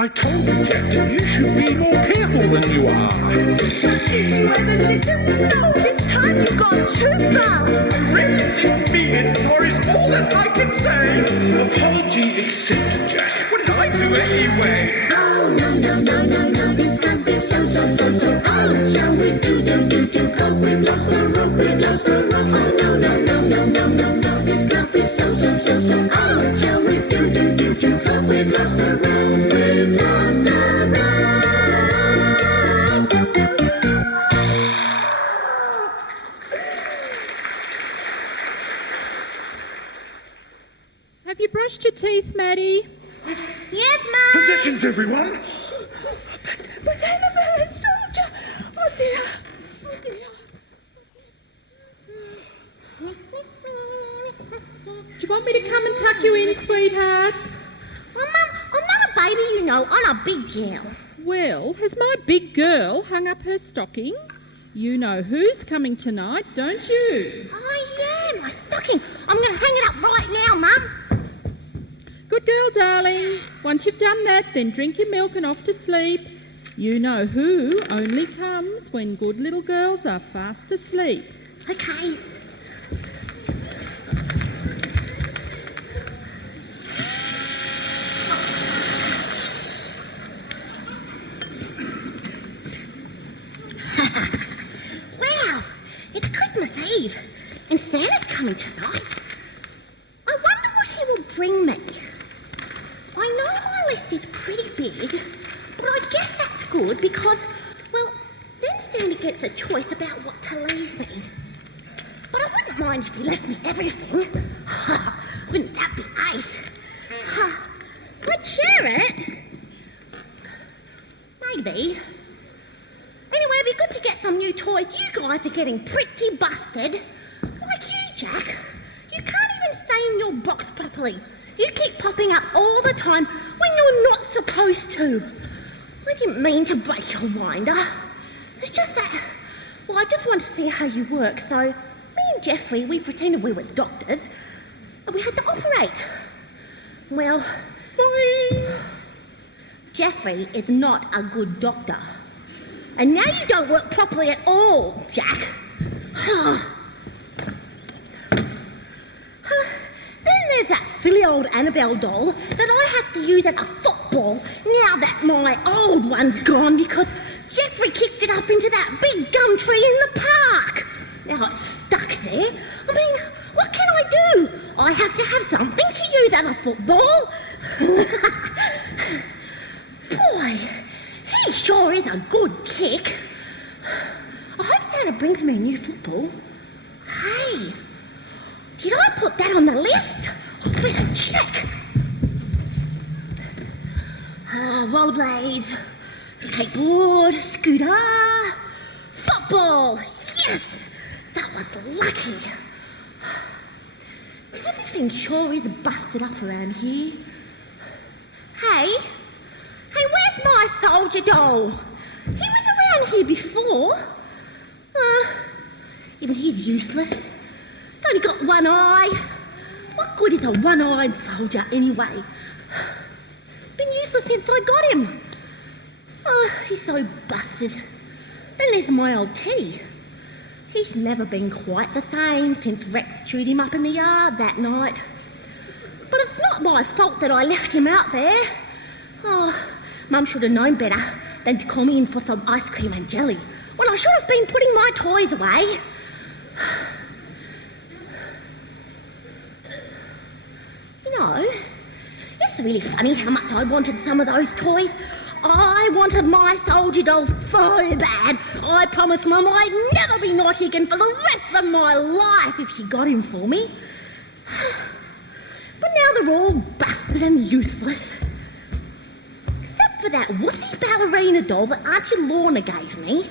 I told you, Jack, that you should be more careful than you are. Did you ever listen? No, this time you've gone too far. I really didn't mean it, Doris. All that I can say. Apology accepted, Jack. What did I do anyway? Oh, no, this can't be so. Oh, shall we do, go, we've lost the rope. Oh, no, this can't be so. Oh, shall we do, go, we've lost the rope. Have you brushed your teeth, Maddie? Yes, Mum. Possessions, everyone. But Annabelle and Soldier. Oh, dear. Do you want me to come and tuck you in, sweetheart? Well, Mum, I'm not a baby, you know. I'm a big girl. Well, has my big girl hung up her stocking? You know who's coming tonight, don't you? Oh, yeah, my stocking. I'm going to hang it up right now, Mum. Good girl, darling. Once you've done that, then drink your milk and off to sleep. You know who only comes when good little girls are fast asleep. Okay. Wow, it's Christmas Eve, and Santa's coming tonight. I wonder what he will bring me. I know my list is pretty big, but I guess that's good because, well, then Santa gets a choice about what to leave me. But I wouldn't mind if he left me everything. Wouldn't that be ace? I'd share it. Maybe. Anyway, it'd be good to get some new toys. You guys are getting pretty busted. Like you, Jack. You can't even stay in your box properly. You keep popping up all the time when you're not supposed to. I didn't mean to break your winder. It's just that, well, I just want to see how you work, so me and Jeffrey, we pretended we was doctors, and we had to operate. Well, Jeffrey is not a good doctor. And now you don't work properly at all, Jack. Then there's that silly old Annabelle doll that I have to use as a football now that my old one's gone because Jeffrey kicked it up into that big gum tree in the park. Now it's stuck there. I mean, what can I do? I have to have something to use as a football. Boy, he sure is a good kick. I hope Santa brings me a new football. Hey, did I put that on the list? I better check. Rollerblades, skateboard, scooter, football. Yes, that was lucky. Everything sure is busted up around here. Hey, where's my soldier doll? He was around here before. Even he's useless. He's only got one eye. What good is a one-eyed soldier anyway? He's been useless since I got him. Oh, he's so busted. Then there's my old Teddy. He's never been quite the same since Rex chewed him up in the yard that night. But it's not my fault that I left him out there. Oh, Mum should have known better than to call me in for some ice cream and jelly when I should have been putting my toys away. You know, it's really funny how much I wanted some of those toys. I wanted my soldier doll so bad. I promised Mum I'd never be naughty again for the rest of my life if she got him for me. But now they're all busted and useless. Except for that wussy ballerina doll that Auntie Lorna gave me.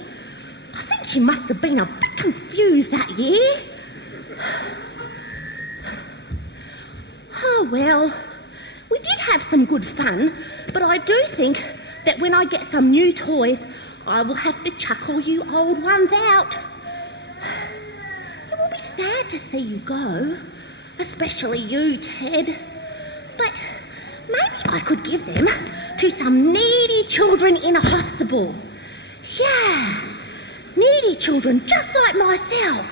I think she must have been a bit confused that year. Oh, well, we did have some good fun, but I do think that when I get some new toys, I will have to chuck all you old ones out. It will be sad to see you go, especially you, Ted. But maybe I could give them to some needy children in a hospital. Yeah, needy children just like myself.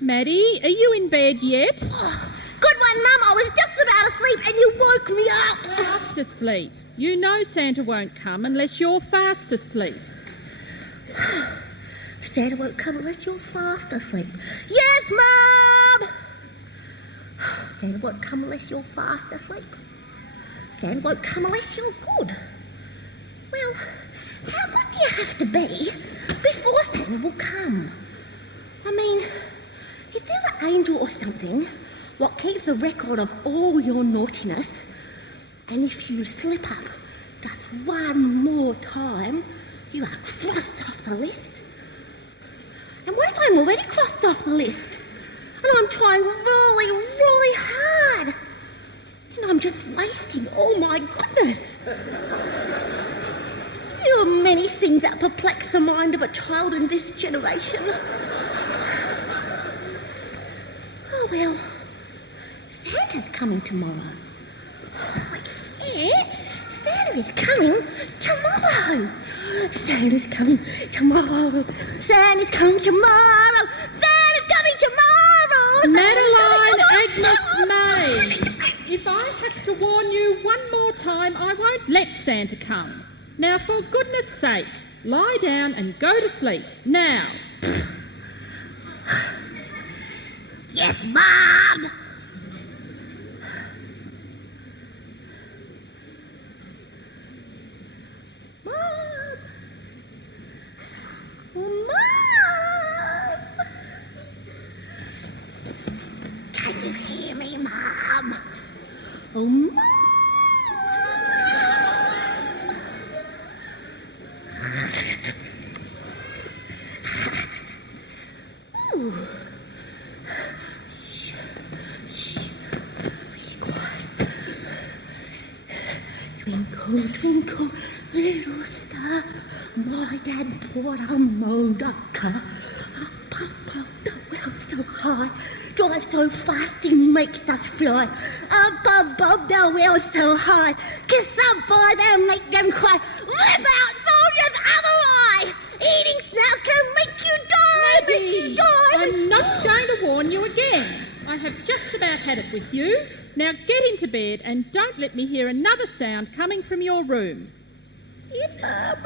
Maddie, are you in bed yet? Oh, good one, Mum. I was just about asleep and you woke me up. Fast asleep. You know Santa won't come unless you're fast asleep. Santa won't come unless you're fast asleep. Yes, Mum! Santa won't come unless you're fast asleep. Santa won't come unless you're good. Well, how good do you have to be before Santa will come? I mean, is there an angel or something what keeps a record of all your naughtiness? And if you slip up just one more time, you are crossed off the list. And what if I'm already crossed off the list? And I'm trying really, really hard. And I'm just wasting all my goodness. There are many things that perplex the mind of a child in this generation. Oh, well, Santa's coming tomorrow. Yeah, Santa is coming tomorrow. Santa's coming tomorrow. Santa's coming tomorrow. Santa's coming tomorrow. Madeline Agnes May, if I have to warn you one more time, I won't let Santa come. Now, for goodness sake, lie down and go to sleep. Now. Yes, Mom. Can you hear me, Mom? Oh, Mom! Ooh. Shh. Be quiet. Twinkle, twinkle, little star, my dad bought a motor car. Up above the world so high, drive so fast he makes us fly. Up above the world so high, kiss the boys and make them cry. Rip out soldiers of a lie, eating snails can make you die, Maddie, make you die. I'm not going to warn you again. I have just about had it with you. Now get into bed and don't let me hear another sound coming from your room. Yes, Mom.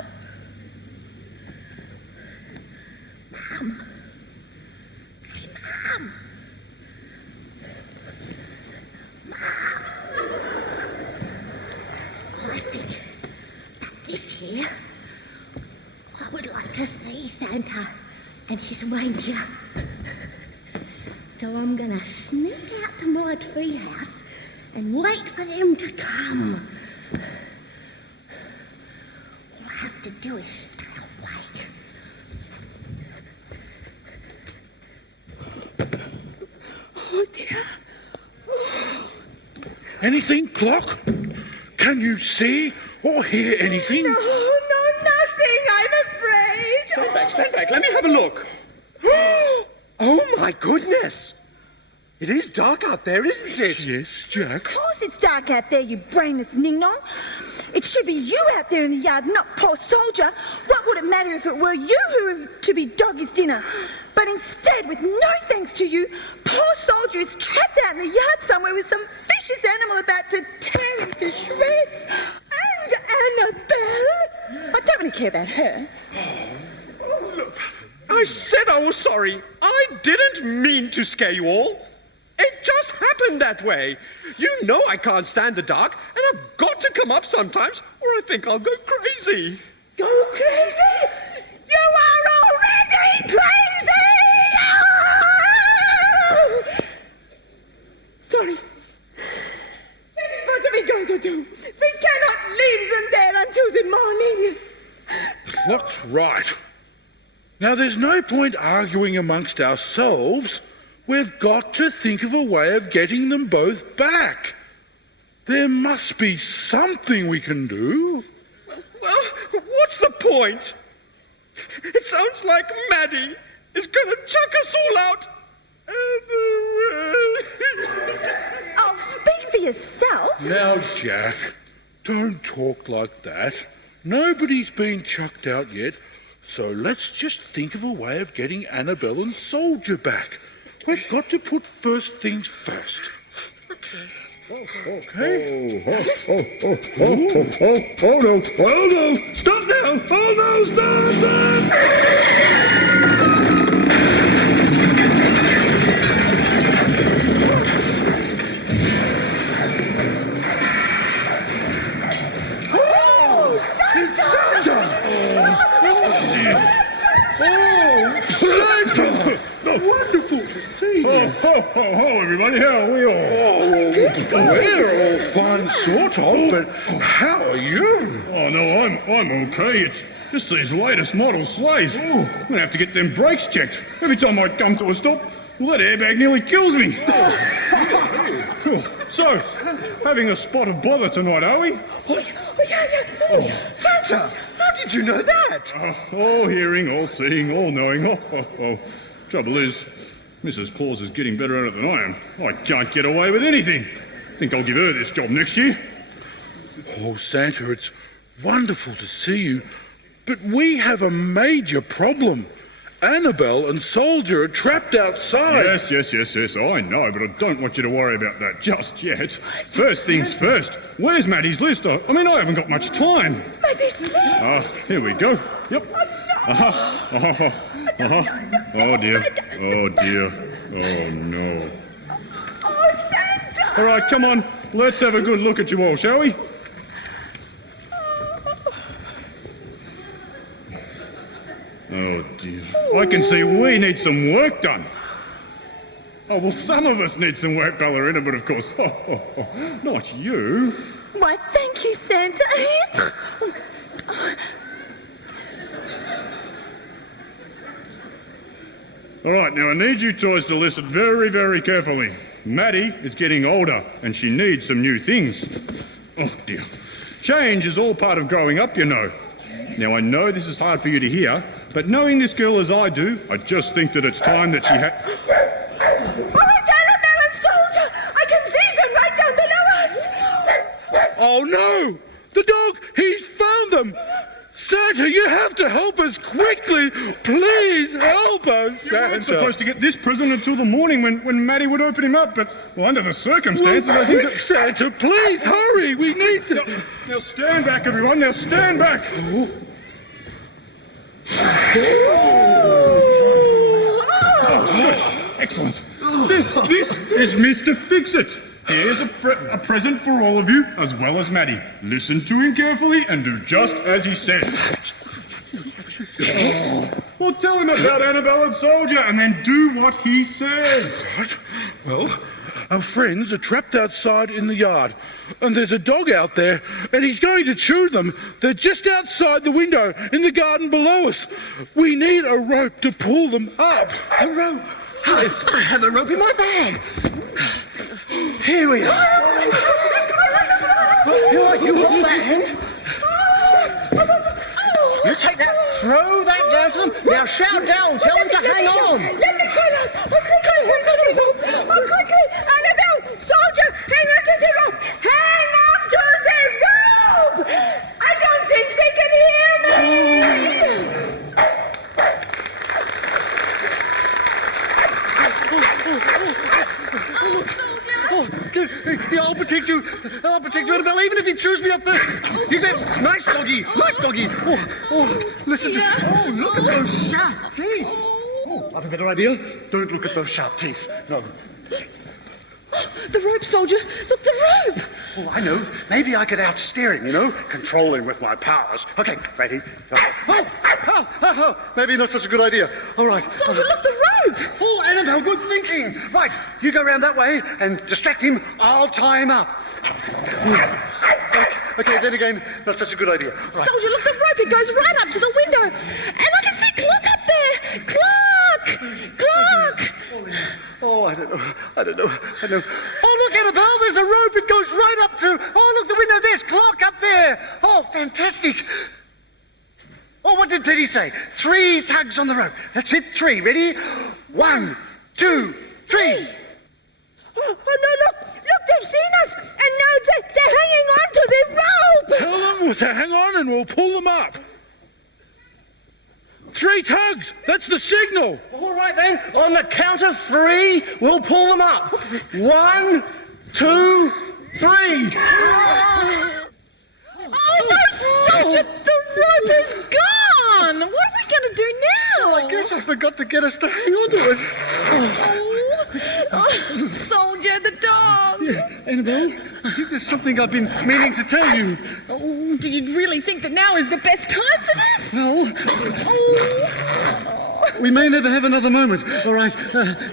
Mom. Hey, Mom. Mom. I think that this year I would like to see Santa and his reindeer. So I'm going to sneak out to my treehouse and wait for them to come. All I have to do is stay awake. Oh, dear. Oh. Anything, Clock? Can you see or hear anything? No, nothing, I'm afraid. Stand back. Let me have a look. Oh, my goodness. It is dark out there, isn't it? Yes, Jack. Of course it's dark out there, you brainless ning-nong. It should be you out there in the yard, not poor soldier. What would it matter if it were you who were to be doggy's dinner? But instead, with no thanks to you, poor soldier is trapped out in the yard somewhere with some vicious animal about to tear him to shreds. And Annabelle? I don't really care about her. Look, I said I was sorry. I didn't mean to scare you all. It just happened that way. You know I can't stand the dark, and I've got to come up sometimes, or I think I'll go crazy. Go crazy? You are already crazy! Oh! Sorry. What are we going to do? We cannot leave them there until the morning. Clock's right. Now, there's no point arguing amongst ourselves. We've got to think of a way of getting them both back. There must be something we can do. Well, what's the point? It sounds like Maddie is going to chuck us all out. Oh, speak for yourself. Now, Jack, Don't talk like that. Nobody's been chucked out yet, so let's just think of a way of getting Annabelle and Soldier back. We've got to put first things first. Okay. Oh no! Stop now! Oh no! Stop! Wonderful to see you. Ho, everybody, how are we all? We're all fine, sort of, but how are you? Oh, no, I'm okay. It's just these latest model sleighs. I'm going to have to get them brakes checked. Every time I come to a stop, well, that airbag nearly kills me. So, having a spot of bother tonight, are we? Santa, how did you know that? All hearing, all seeing, all knowing. Oh. Trouble is, Mrs. Claus is getting better at it than I am. I can't get away with anything. Think I'll give her this job next year. Oh, Santa, it's wonderful to see you, but we have a major problem. Annabelle and Soldier are trapped outside. Yes, I know, but I don't want you to worry about that just yet. First things first, where's Maddie's list? I haven't got much time. Maddie's list? Here we go. Yep. Oh dear. Oh no. Oh, Santa! All right, come on. Let's have a good look at you all, shall we? Oh dear. I can see we need some work done. Oh, well, some of us need some work, Ballerina, but of course, not you. Why, thank you, Santa. All right, now I need you toys to listen very, very carefully. Maddie is getting older and she needs some new things. Oh dear. Change is all part of growing up, you know. Now I know this is hard for you to hear, but knowing this girl as I do, I just think that it's time that she had... Oh, it's Annabelle and Soldier! I can see them right down below us! Oh no! The dog! He's found them! Santa, you have to help us quickly! Please help us, Santa! You weren't supposed to get this present until the morning when Maddie would open him up, but well, under the circumstances, I think that... Santa, please hurry! We need to... Now stand back, everyone! Now stand back! Oh, excellent! This is Mr. Fix-It! Here's a present for all of you, as well as Maddie. Listen to him carefully and do just as he says. Yes. Well, tell him about Annabelle and Soldier and then do what he says. Right. Well, our friends are trapped outside in the yard, and there's a dog out there, and he's going to chew them. They're just outside the window in the garden below us. We need a rope to pull them up. A rope? I have a rope in my bag. Here we are. You hold that hand. You take that, throw that down to them. Now shout down, tell them to hang on. Let me call out. Quickly. Annabelle, Soldier, hang on to the rope. Hang on to the rope. I don't think they can hear me. I'll protect you, Annabelle, even if he chews me up first. You go, nice doggy. Listen to... Oh, look at those sharp teeth. Oh, I've a better idea. Don't look at those sharp teeth. No. The rope, Soldier. Look, the rope. Oh, I know. Maybe I could outsteer him, you know, controlling with my powers. Okay, ready? Maybe not such a good idea. All right. Soldier, look, the rope. Oh, Annabelle, good thinking. Right, you go round that way and distract him. I'll tie him up. Okay, then again, not such a good idea. Right. Soldier, look, the rope. It goes right up to the window. And I can see Clock up there. Clock! Oh, I don't know. Oh, look, Annabelle, there's a rope. It goes right up to... Oh, look, the window. There's Clock up there. Oh, fantastic. Oh, what did Teddy say? 3 tugs on the rope. That's it, 3. Ready? 1, 2, 3. Oh, no, look, they've seen us, and now they're hanging on to the rope. Tell them to hang on and we'll pull them up. 3 tugs. That's the signal. All right then. On the count of 3, we'll pull them up. 1, 2, 3. Oh, no, Soldier, the rope is gone. What are we going to do now? I guess I forgot to get us to hang on to it. Oh, Soldier, the dog. Yeah, Annabelle, I think there's something I've been meaning to tell you. Oh, do you really think that now is the best time for this? Well, we may never have another moment. All right.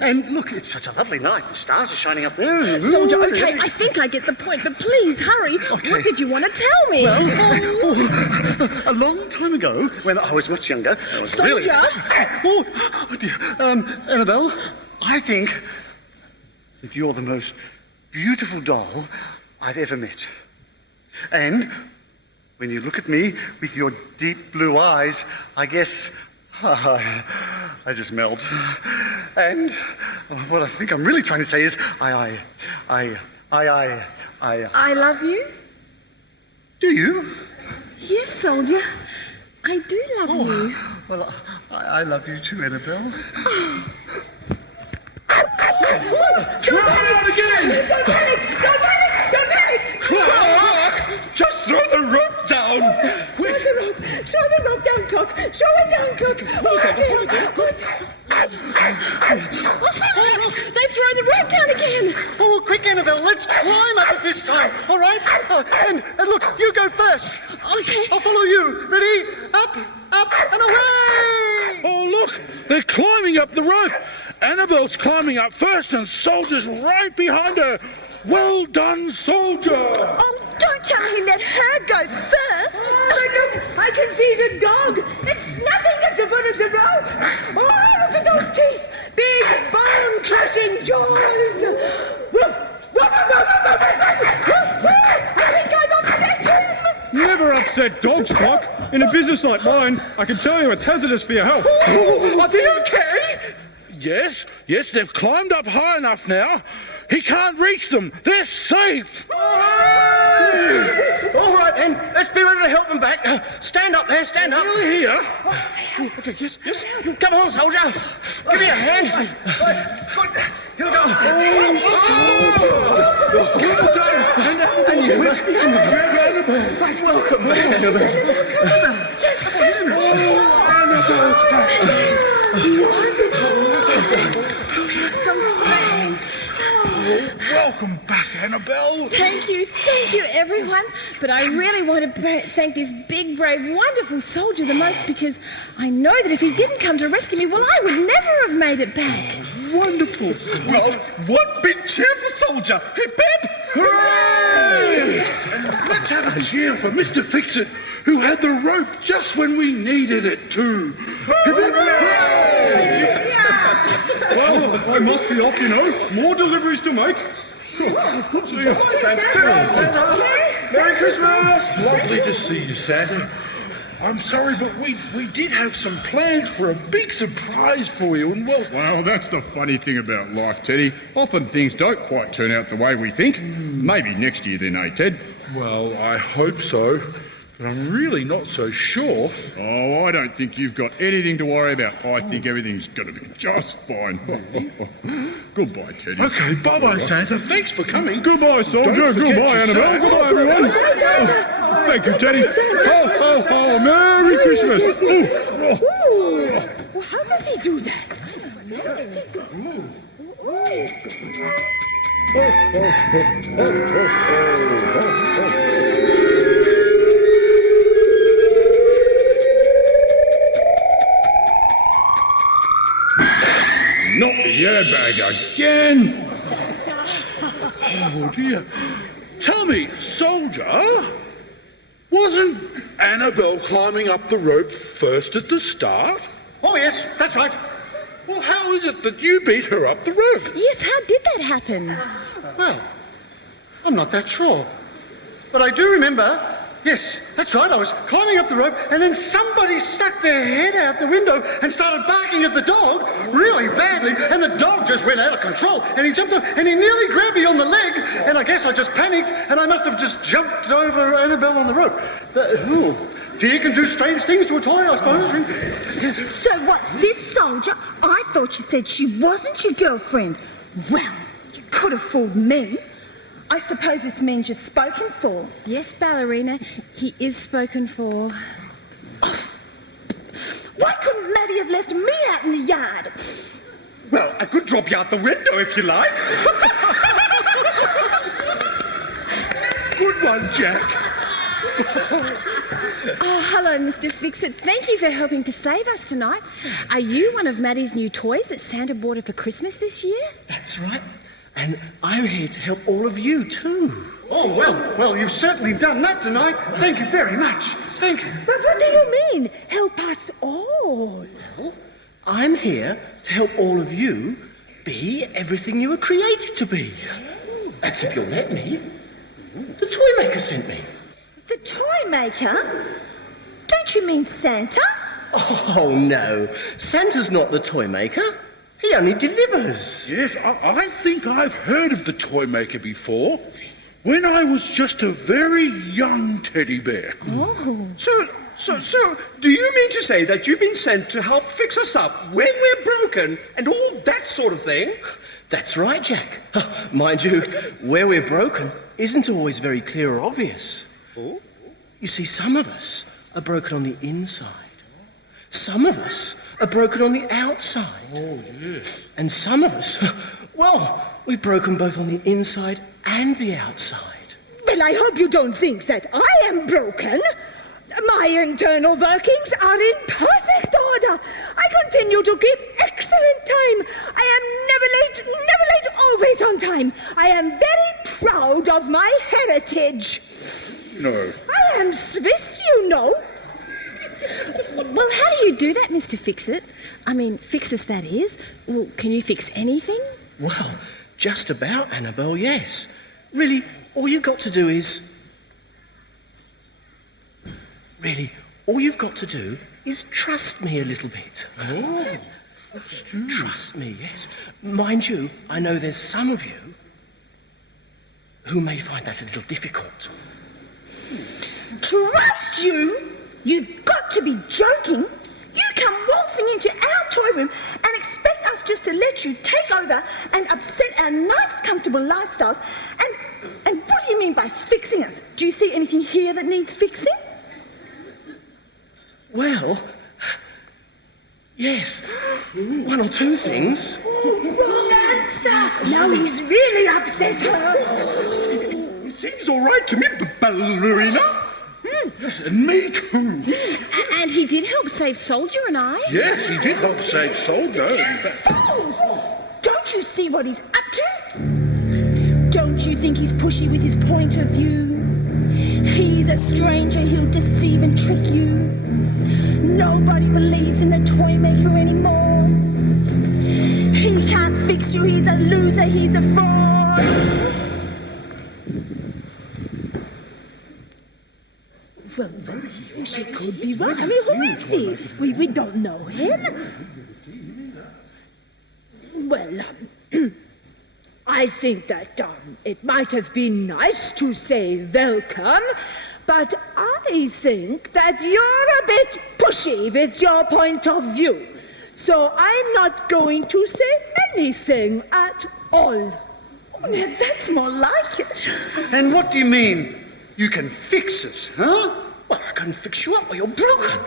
And look, it's such a lovely night. The stars are shining up there. Soldier, okay, I think I get the point, but please hurry. Okay. What did you want to tell me? Well, a long time ago, when I was much younger, I was really... Soldier? Oh, dear. Annabelle, I think that you're the most beautiful doll I've ever met. And when you look at me with your deep blue eyes, I guess I just melt. And what I think I'm really trying to say is I love you? Do you? Yes, Soldier. I do love you. Well, I love you too, Annabelle. Try it again! Don't panic! Don't panic! Don't panic! Clark! Just throw the rope down! Where's the rope? Show the rope down, Clark. Show it down, Clark. Oh, Soldier, they've thrown the rope down again. Oh, quick, Annabelle, let's climb up it this time, all right? And look, you go first. Okay. I'll follow you. Ready? Up, and away! Oh, look. They're climbing up the rope. Annabelle's climbing up first and Soldier's right behind her. Well done, Soldier. Oh, don't tell me he let her go first. Oh, look, I can see the dog. It's snapping at the foot of the rope. Oh, look at those teeth. Big, bone-crushing jaws. Woof, woof, woof, woof, woof, woof, woof, woof. I think I've upset him. Never upset dogs, Clark. In a business like mine, I can tell you it's hazardous for your health. Are they okay? Yes, they've climbed up high enough now. He can't reach them. They're safe. All right, then. Let's be ready to help them back. Stand up there, stand up. Really here? Okay, yes. Come on, Soldier. Give me a hand. Here we go. Welcome back, Annabelle. Welcome back, Annabelle. Thank you, everyone. But I really want to thank this big, brave, wonderful soldier the most because I know that if he didn't come to rescue me, well, I would never have made it back. Wonderful. Well, one big cheer for Soldier. Hip hip! Hooray! Let's have a cheer for Mr. Fix-It, who had the rope just when we needed it too. Well, I must be off, you know. More deliveries to make. Santa! Merry Christmas! Lovely to see you, Santa. I'm sorry, but we did have some plans for a big surprise for you, and Well, that's the funny thing about life, Teddy. Often things don't quite turn out the way we think. Maybe next year then, eh, Ted? Well, I hope so, but I'm really not so sure. Oh, I don't think you've got anything to worry about. I think everything's going to be just fine. Goodbye, Teddy. Okay, bye-bye, Santa. Thanks for coming. Goodbye, Soldier. Don't forget Goodbye, your Annabelle. Santa. Goodbye, everyone. Thank you, Teddy. Oh, Merry Christmas. Well, how did he do that? Not the airbag again. Oh, dear. Tell me, Soldier, wasn't Annabelle climbing up the rope first at the start? Oh, yes, that's right. Well, how is it that you beat her up the rope? Yes, how did that happen? Well, I'm not that sure. But I do remember Yes, that's right. I was climbing up the rope and then somebody stuck their head out the window and started barking at the dog really badly, and the dog just went out of control and he jumped up and he nearly grabbed me on the leg, and I guess I just panicked and I must have just jumped over Annabelle on the rope. Dear can do strange things to a toy, I suppose. Yes. So what's this, soldier? I thought you said she wasn't your girlfriend. Well, you could have fooled me. I suppose this means you're spoken for. Yes, ballerina, he is spoken for. Oh, why couldn't Maddie have left me out in the yard? Well, I could drop you out the window if you like. Good one, Jack. Oh, hello, Mr. Fix-It. Thank you for helping to save us tonight. Are you one of Maddie's new toys that Santa bought her for Christmas this year? That's right. And I'm here to help all of you, too. Oh, well, you've certainly done that tonight. Thank you very much. Thank you. But what do you mean, help us all? Well, I'm here to help all of you be everything you were created to be. That's if you'll let me. The toy maker sent me. The toy maker? Don't you mean Santa? Oh, no. Santa's not the toy maker. He only delivers. Yes, I think I've heard of the toy maker before. When I was just a very young teddy bear. Oh. So, do you mean to say that you've been sent to help fix us up when we're broken and all that sort of thing? That's right, Jack. Mind you, where we're broken isn't always very clear or obvious. Oh? You see, some of us are broken on the inside. Some of us are broken on the outside. Oh, yes. And some of us, well, we've broken both on the inside and the outside. Well, I hope you don't think that I am broken. My internal workings are in perfect order. I continue to keep excellent time. I am never late, always on time. I am very proud of my heritage. No. I am Swiss, you know. Well, how do you do that, Mr. Fix-It? I mean, fix-us, that is. Well, can you fix anything? Well, just about, Annabelle, yes. Really, all you've got to do is... Really, all you've got to do is trust me a little bit. Oh, that's true. Trust me, yes. Mind you, I know there's some of you who may find that a little difficult. Trust you? You've got to be joking. You come waltzing into our toy room and expect us just to let you take over and upset our nice, comfortable lifestyles. And what do you mean by fixing us? Do you see anything here that needs fixing? Well, yes, one or two things. Wrong answer. Now he's really upset her. It seems all right to me, ballerina. Yes, and me too. And he did help save Soldier and I. Yes, he did help save Soldier. Fools! Don't you see what he's up to? Don't you think he's pushy with his point of view? He's a stranger, he'll deceive and trick you. Nobody believes in the toy maker anymore. He can't fix you, he's a loser, he's a fraud. Well, she could be right. I mean, who is he? We don't know him. Well, I think that it might have been nice to say welcome, but I think that you're a bit pushy with your point of view. So I'm not going to say anything at all. Oh, now that's more like it. And what do you mean, you can fix us, huh? Well, I can fix you up while you're broken.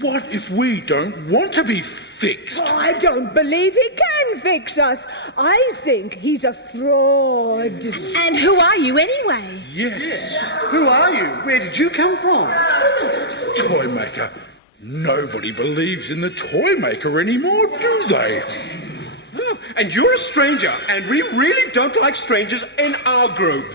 What if we don't want to be fixed? Oh, I don't believe he can fix us. I think he's a fraud. And who are you anyway? Yes. Who are you? Where did you come from? Toy maker. Nobody believes in the toy maker anymore, do they? Oh, and you're a stranger, and we really don't like strangers in our group.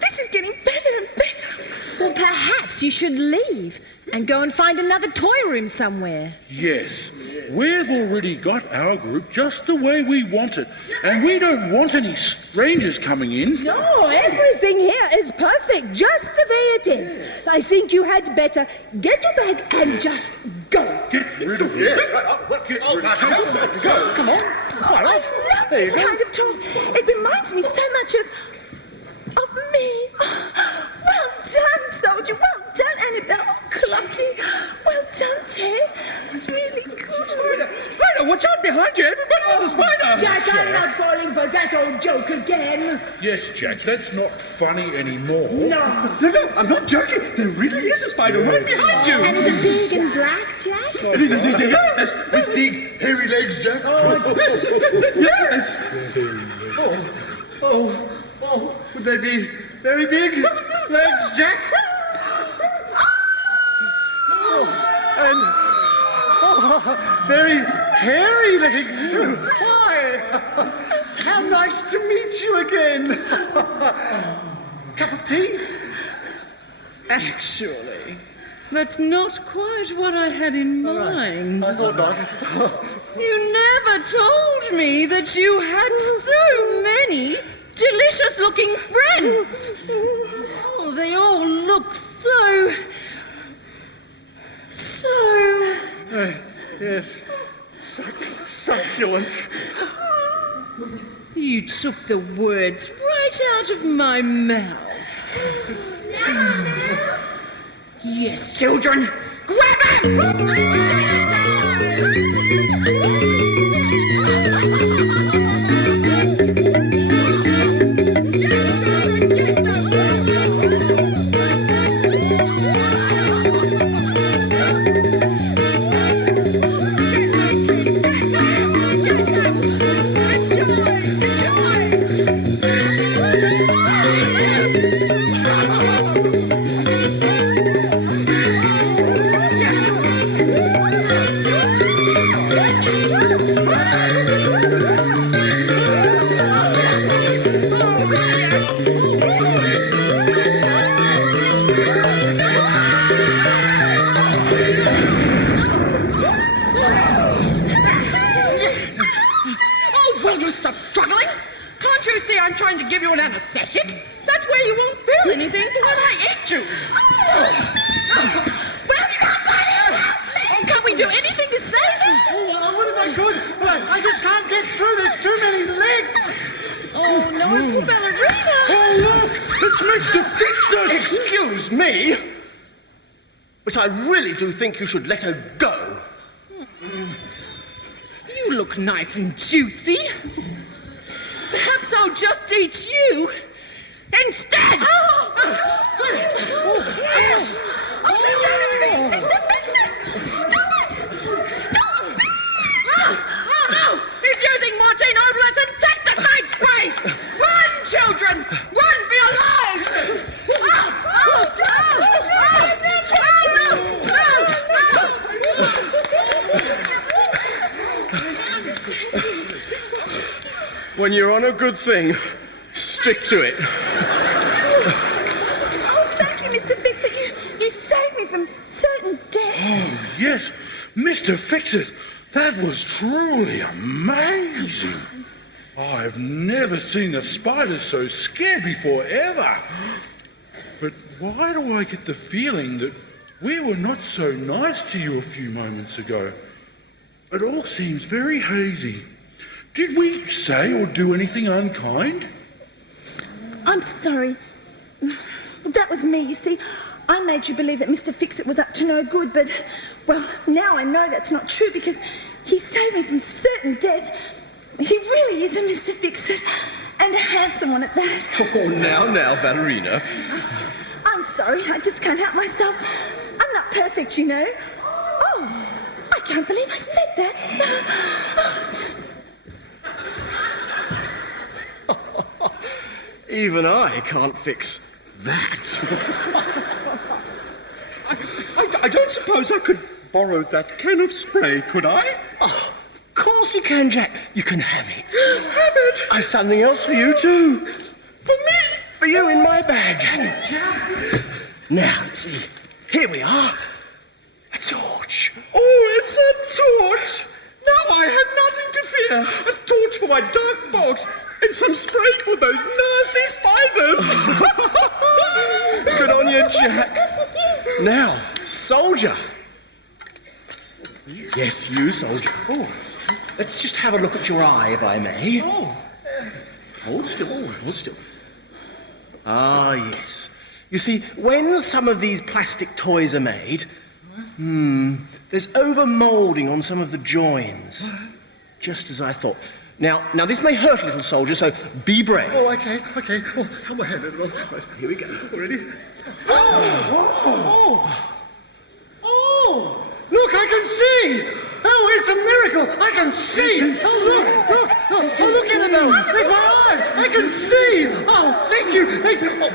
This is getting better and better. Well, perhaps you should leave and go and find another toy room somewhere. Yes, we've already got our group just the way we want it, and we don't want any strangers coming in. No, everything here is perfect, just the way it is. I think you had better get your bag and just go. Get rid of it. Yes, right. Get rid of it. Go, come on. Oh, I love this kind of talk. It reminds me so much of me. Oh, well done, soldier. Well done, Annabelle. Oh, Clucky. Well done, Ted. It's really good. Spider, watch out behind you. Everybody has a spider. Jack, I'm not falling for that old joke again. Yes, Jack, that's not funny anymore. No, I'm not joking. There really is a spider right behind you. And is it big and black, Jack? Yes. With big, hairy legs, Jack. Yes. Oh, would they be very big legs, Jack? Very hairy legs too. Why? How nice to meet you again. Cup of tea? Actually, that's not quite what I had in mind. I thought not. You never told me that you had so many delicious-looking friends. Oh, they all look so... Yes, succulent. You took the words right out of my mouth. Yes, children, grab him! Will you stop struggling? Can't you see I'm trying to give you an anesthetic? That way you won't feel anything when I eat you. Can't we do anything to save him? What if I could? I just can't get through. There's too many legs. Oh, no, poor ballerina. Oh, look! It's Mr. Fix-It! Excuse me, but I really do think you should let her go. You look nice and juicy. Perhaps I'll just eat you instead. Mr. Fix-It! Stop it! Stop! Oh, no! He's using Martine Odorless insecticide spray! Run, children! Run for your lives! When you're on a good thing, stick to it. Oh, thank you, Mr. Fix-It. You saved me from certain death. Oh, yes, Mr. Fix-It. That was truly amazing. I've never seen a spider so scared before, ever. But why do I get the feeling that we were not so nice to you a few moments ago? It all seems very hazy. Did we say or do anything unkind? I'm sorry. Well, that was me, you see. I made you believe that Mr. Fix-It was up to no good, but, well, now I know that's not true because he saved me from certain death. He really is a Mr. Fix-It, and a handsome one at that. Oh, now, ballerina. I'm sorry, I just can't help myself. I'm not perfect, you know. Oh, I can't believe I said that. Even I can't fix that. I don't suppose I could borrow that can of spray, could I? Oh, of course you can, Jack. You can have it. Have it? I've something else for you, too. For me? For you in my bag. Now, let's see. Here we are. A torch. Oh, it's a torch! Now I have nothing to fear. A torch for my dark box and some spray for those nasty spiders. Good on you, Jack. Now, soldier. Yes, you, soldier. Oh, let's just have a look at your eye, if I may. Oh. Hold still, hold still. Ah, yes. You see, when some of these plastic toys are made, there's over-moulding on some of the joins. Just as I thought. Now, this may hurt a little, soldier, so be brave. Oh, okay. Oh, come ahead, Annabelle. Right, here we go. Ready? Oh! Look, I can see! Oh, it's a miracle! I can see! Oh, look! Oh, look, Annabelle! There's my eye! I can see! Oh, thank you! Oh.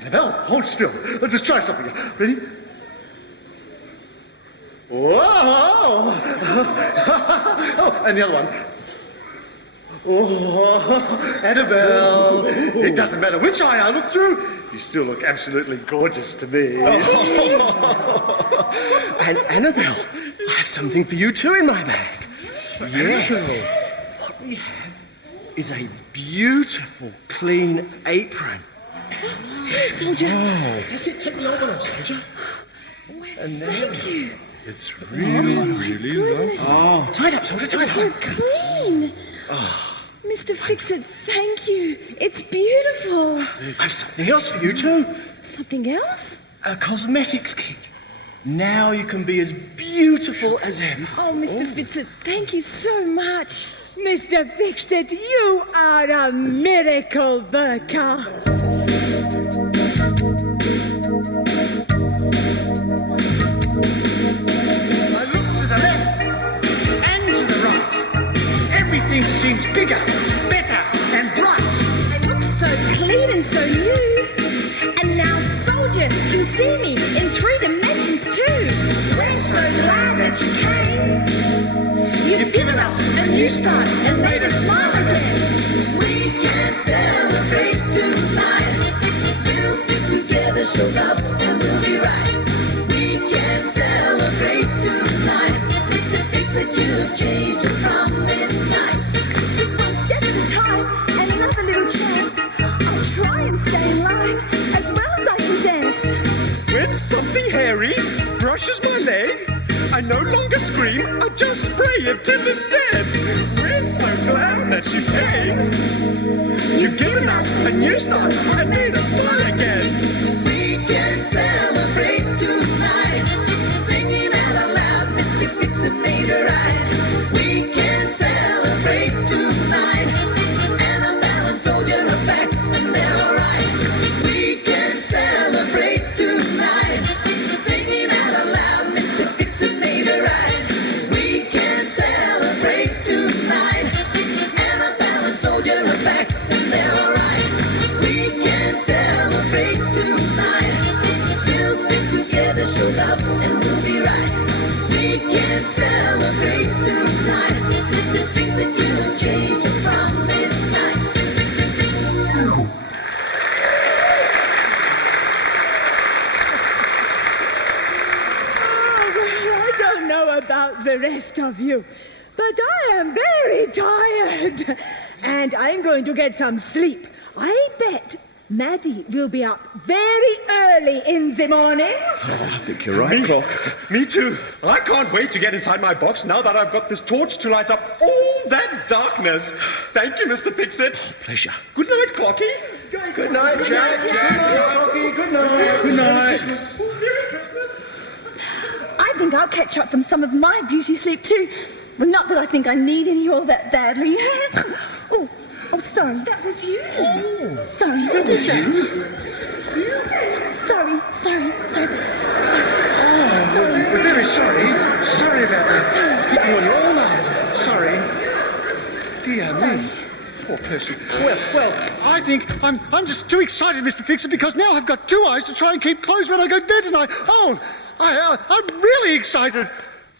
Annabelle, hold still. Let's just try something. Ready? Whoa! Oh, and the other one. Oh, Annabelle! It doesn't matter which eye I look through, you still look absolutely gorgeous to me. And Annabelle, I have something for you too in my bag. Yes. What we have is a beautiful, clean apron. Here, soldier. That's it. Take the old one off, soldier. And there Thank you. It's really lovely. Oh, tie it up, soldier, tie it So up. clean. Mr. Fix-It, thank you. It's beautiful. I've something else for you too. Something else? A cosmetics kit. Now you can be as beautiful as ever. Oh, Mr. Fix-It, thank you so much. Mr. Fix-It, you are a miracle worker. I look to the left and to the right. Everything seems bigger, better, and bright. It looks so clean and so new. And now soldier can see me in 3 dimensions too. We're so glad that you came. You've given us a new start and made us smile again. We can celebrate tonight. We'll stick together, show up, and we'll be right. We can celebrate tonight. Mr. Fix-It, you've changed us from this night. One step at a time and another little chance. I'll try and stay in line as well as I can dance. When something hairy brushes my leg, I no longer scream, I just spray it till it's dead. We're so glad that you came. You've given us a new start and made us smile again. We can celebrate tonight. Singing out aloud, Mr. Fix-It made it right. We can celebrate tonight. Annabelle and Soldier are back and they're alright. We can celebrate tonight. Singing out aloud, Mr. Fix-It made it right. We can celebrate tonight. Annabelle and Soldier are back and they're alright. We can celebrate tonight. We'll stick together, show up, and we'll be right. We can celebrate tonight. Mr. Fix-It, you've changed us from this night. Well, I don't know about the rest of you, but I am very tired. And I'm going to get some sleep. I bet Maddie will be up very early in the morning. Oh, I think you're right, Clock. Me too. I can't wait to get inside my box now that I've got this torch to light up all that darkness. Thank you, Mr. Fix-It. Pleasure. Good night, Clocky. Good night, Jack. Good night, Clocky. Good night. Good night. I think I'll catch up on some of my beauty sleep too. Well, not that I think I need any all that badly. Oh, sorry. That was you. Sorry. That was you? Sorry. We're very sorry. Sorry about that. Keeping on you all night. Sorry. Dear me. Poor Percy. Well, I think I'm just too excited, Mr. Fix-It, because now I've got 2 eyes to try and keep closed when I go to bed tonight. I'm really excited.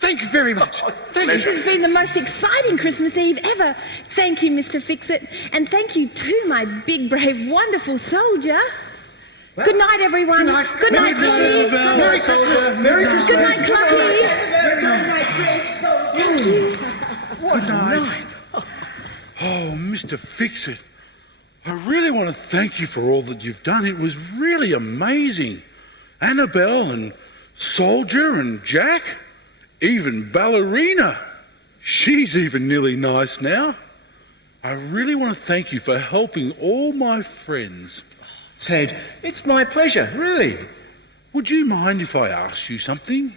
Thank you very much. Thank This you. has been the most exciting Christmas Eve ever. Thank you, Mr. Fix-It. And thank you too, my big, brave, wonderful soldier. Good night, everyone. Good night, Teddy. Merry Christmas. Merry Christmas. Good night, Clucky. Thank you. What a night. Oh, Mr. Fix-It, I really want to thank you for all that you've done. It was really amazing. Annabelle and Soldier and Jack, even Ballerina. She's even nearly nice now. I really want to thank you for helping all my friends. Ted, it's my pleasure, really. Would you mind if I asked you something?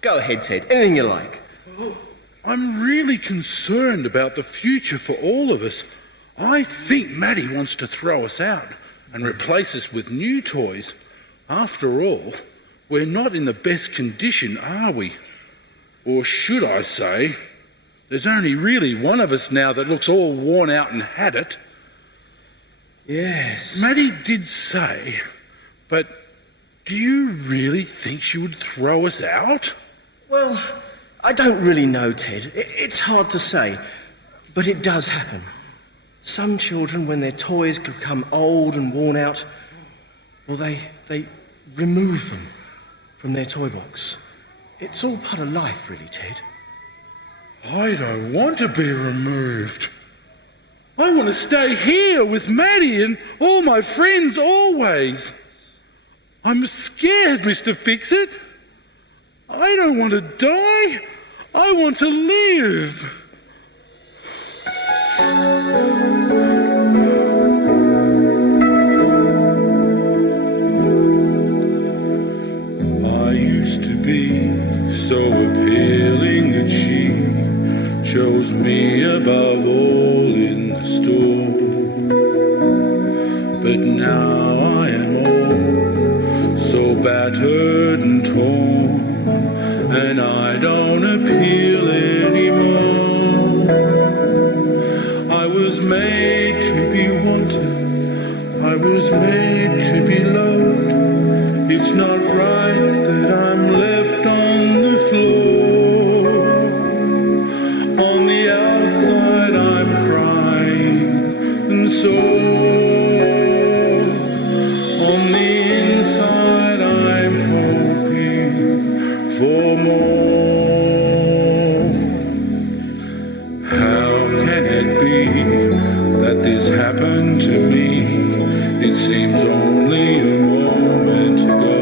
Go ahead, Ted. Anything you like. I'm really concerned about the future for all of us. I think Maddie wants to throw us out and replace us with new toys. After all, we're not in the best condition, are we? Or should I say, there's only really one of us now that looks all worn out and had it. Yes. Maddie did say, but do you really think she would throw us out? Well, I don't really know, Ted. It's hard to say, but it does happen. Some children, when their toys become old and worn out, well, they remove them from their toy box. It's all part of life, really, Ted. I don't want to be removed. I want to stay here with Maddie and all my friends always. I'm scared, Mr. Fix-It. I don't want to die. I want to live. I used to be so appealing that she chose me above all in the store. But now I am all so battered and torn, and I don't appeal anymore. I was made to be wanted, I was made to be loved. It's not right that I'm left on the floor. On the outside I'm crying and sore. On the inside I'm hoping for more. How can it be that this happened to me? It seems only a moment ago.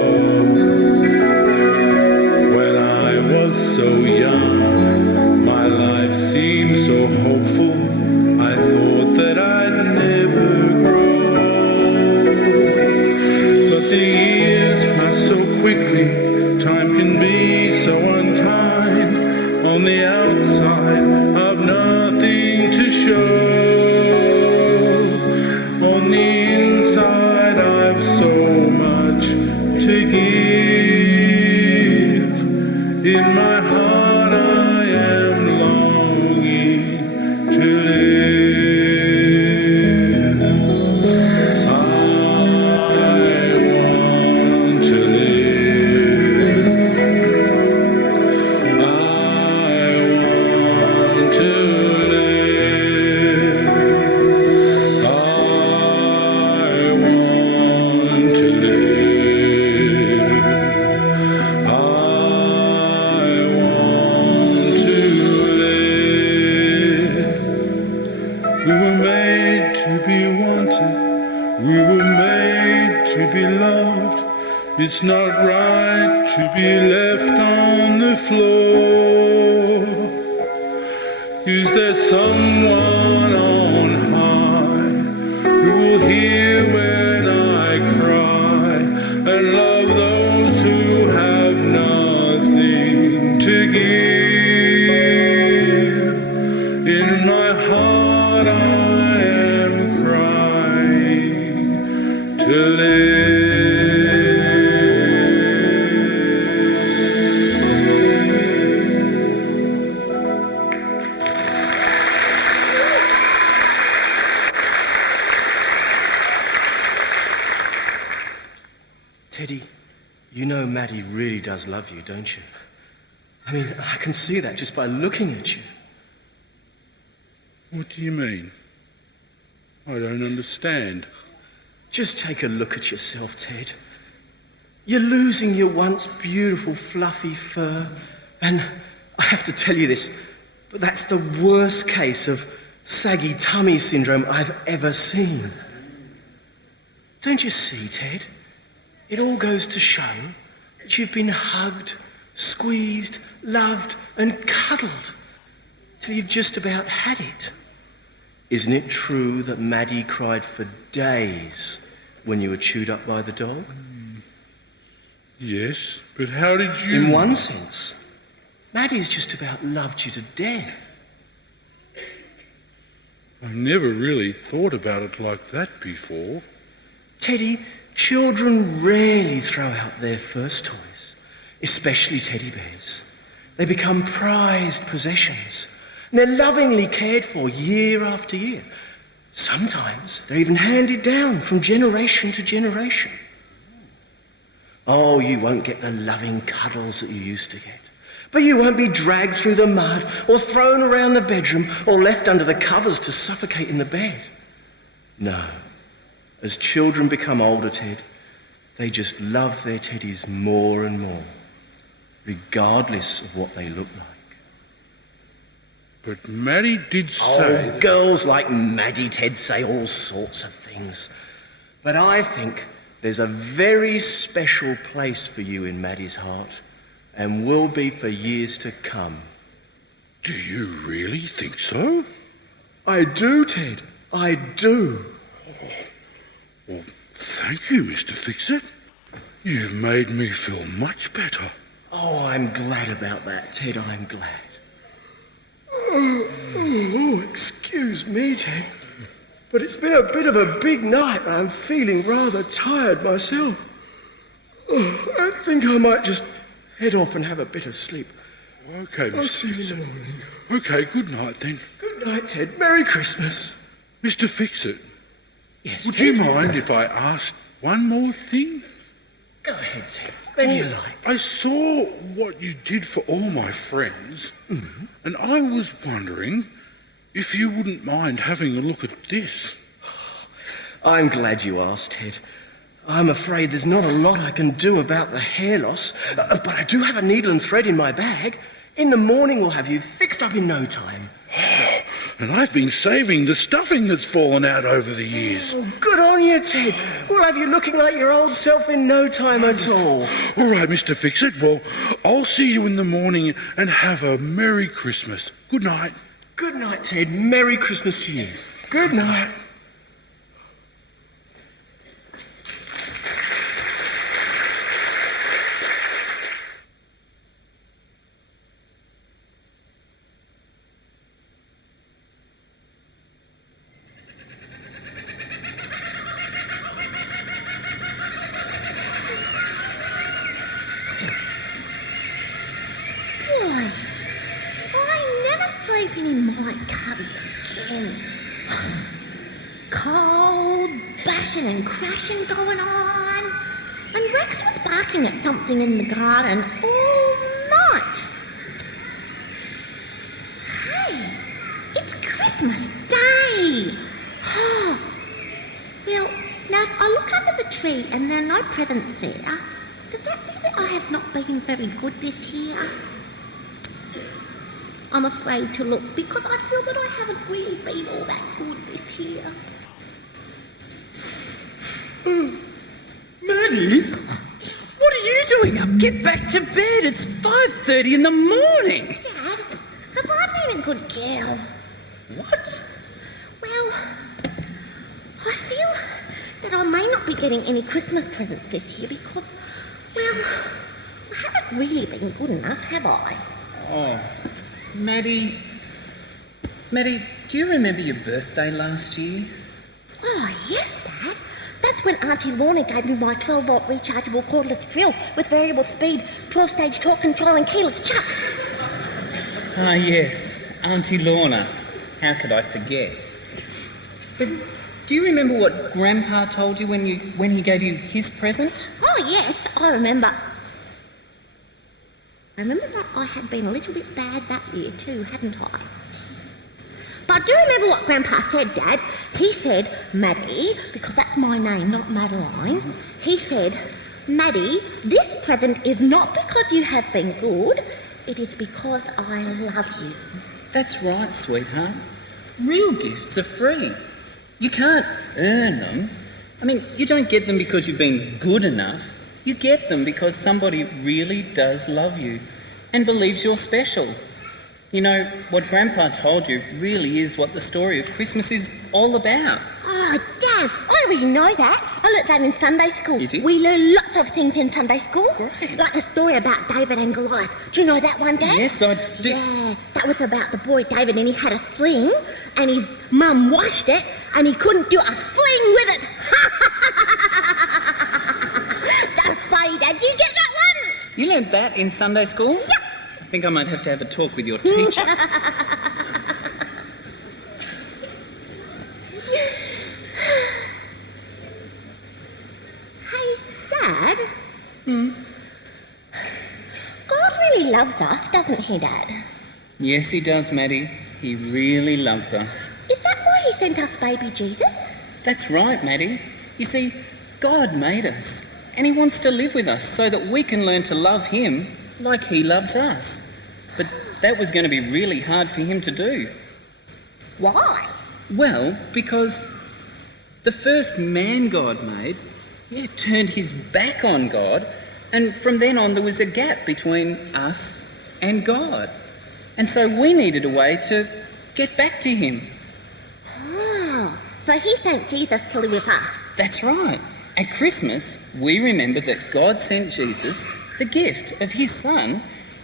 When I was so young, my life seemed so hopeful. I thought that I'd never grow. But the years pass so quickly, time can be so unkind. On the outside, I've nothing to show. On the inside, I've so much to give. In my heart, I am longing to live. I want to live. I want to live. I want to live. I want to live. We were made to be wanted. We were made to be loved. It's not right to be left on the floor. Is there someone on high who will hear when I cry and love those who have nothing to give? In my heart I am crying to live. Teddy, you know Maddie really does love you, don't you? I mean, I can see that just by looking at you. What do you mean? I don't understand. Just take a look at yourself, Ted. You're losing your once beautiful fluffy fur, and I have to tell you this, but that's the worst case of saggy tummy syndrome I've ever seen. Don't you see, Ted? It all goes to show that you've been hugged, squeezed, loved and cuddled till you've just about had it. Isn't it true that Maddie cried for days when you were chewed up by the dog? Yes, but how did you... In one sense, Maddie's just about loved you to death. I never really thought about it like that before. Teddy, children rarely throw out their first toys, especially teddy bears. They become prized possessions. And they're lovingly cared for year after year. Sometimes they're even handed down from generation to generation. Oh, you won't get the loving cuddles that you used to get. But you won't be dragged through the mud or thrown around the bedroom or left under the covers to suffocate in the bed. No. As children become older, Ted, they just love their teddies more and more, regardless of what they look like. But Maddie did say... Oh, girls like Maddie, Ted, say all sorts of things. But I think there's a very special place for you in Maddie's heart, and will be for years to come. Do you really think so? I do, Ted. I do. Oh, well, thank you, Mr. Fix-It. You've made me feel much better. Oh, I'm glad about that, Ted. I'm glad. Oh, excuse me, Ted. But it's been a bit of a big night and I'm feeling rather tired myself. Oh, I think I might just head off and have a bit of sleep. Okay, Mr. I'll see you in Fix-It. the morning. Okay, good night then. Good night, Ted. Merry Christmas. Mr. Fix-It, Yes, would Ted? you mind if I asked one more thing? Go ahead, Ted. Whatever you like. I saw what you did for all my friends, and I was wondering if you wouldn't mind having a look at this. I'm glad you asked, Ted. I'm afraid there's not a lot I can do about the hair loss, but I do have a needle and thread in my bag. In the morning we'll have you fixed up in no time. And I've been saving the stuffing that's fallen out over the years. Oh, good on you, Ted. We'll have you looking like your old self in no time at all. All right, Mr. Fix-It. Well, I'll see you in the morning and have a Merry Christmas. Good night. Good night, Ted. Merry Christmas to you. Good night. Boy, I never sleeping in my cubby again. Cold, bashing and crashing going on. And Rex was barking at something in the garden all night. Hey, it's Christmas Day. Well, now if I look under the tree and there are no presents there, does that mean that I have not been very good this year? I'm afraid to look because I feel that I haven't really been all that good this year. Maddie? What are you doing up? Get back to bed. It's 5:30 in the morning. Dad, have I been a good girl? What? Well, I feel that I may not be getting any Christmas presents this year because, well, I haven't really been good enough, have I? Oh, Maddie, do you remember your birthday last year? Oh, yes, Dad. That's when Auntie Lorna gave me my 12-volt rechargeable cordless drill with variable speed, 12-stage torque control and keyless chuck. Ah, yes, Auntie Lorna. How could I forget? But do you remember what Grandpa told you when he gave you his present? Oh, yes, I remember. I remember that I had been a little bit bad that year too, hadn't I? But I do remember what Grandpa said, Dad. He said, Maddie, because that's my name, not Madeline. He said, Maddie, this present is not because you have been good, it is because I love you. That's right, sweetheart. Real gifts are free. You can't earn them. I mean, you don't get them because you've been good enough. You get them because somebody really does love you and believes you're special. You know, what Grandpa told you really is what the story of Christmas is all about. Oh, Dad, I already know that. I learnt that in Sunday school. You did? We learn lots of things in Sunday school. Great. Like the story about David and Goliath. Do you know that one, Dad? Yes, I do. Yeah, that was about the boy David, and he had a sling, and his mum washed it, and he couldn't do a sling with it. That's funny, Dad. Do you get that one? You learned that in Sunday school? Yep. I think I might have to have a talk with your teacher. Hey, Dad. God really loves us, doesn't he, Dad? Yes, he does, Maddie. He really loves us. Is that why he sent us baby Jesus? That's right, Maddie. You see, God made us, and he wants to live with us so that we can learn to love him like he loves us. But that was going to be really hard for him to do. Why? Well, because the first man God made, turned his back on God, and from then on there was a gap between us and God. And so we needed a way to get back to him. Oh, so he sent Jesus to live with us. That's right. At Christmas, we remember that God sent Jesus, the gift of his son,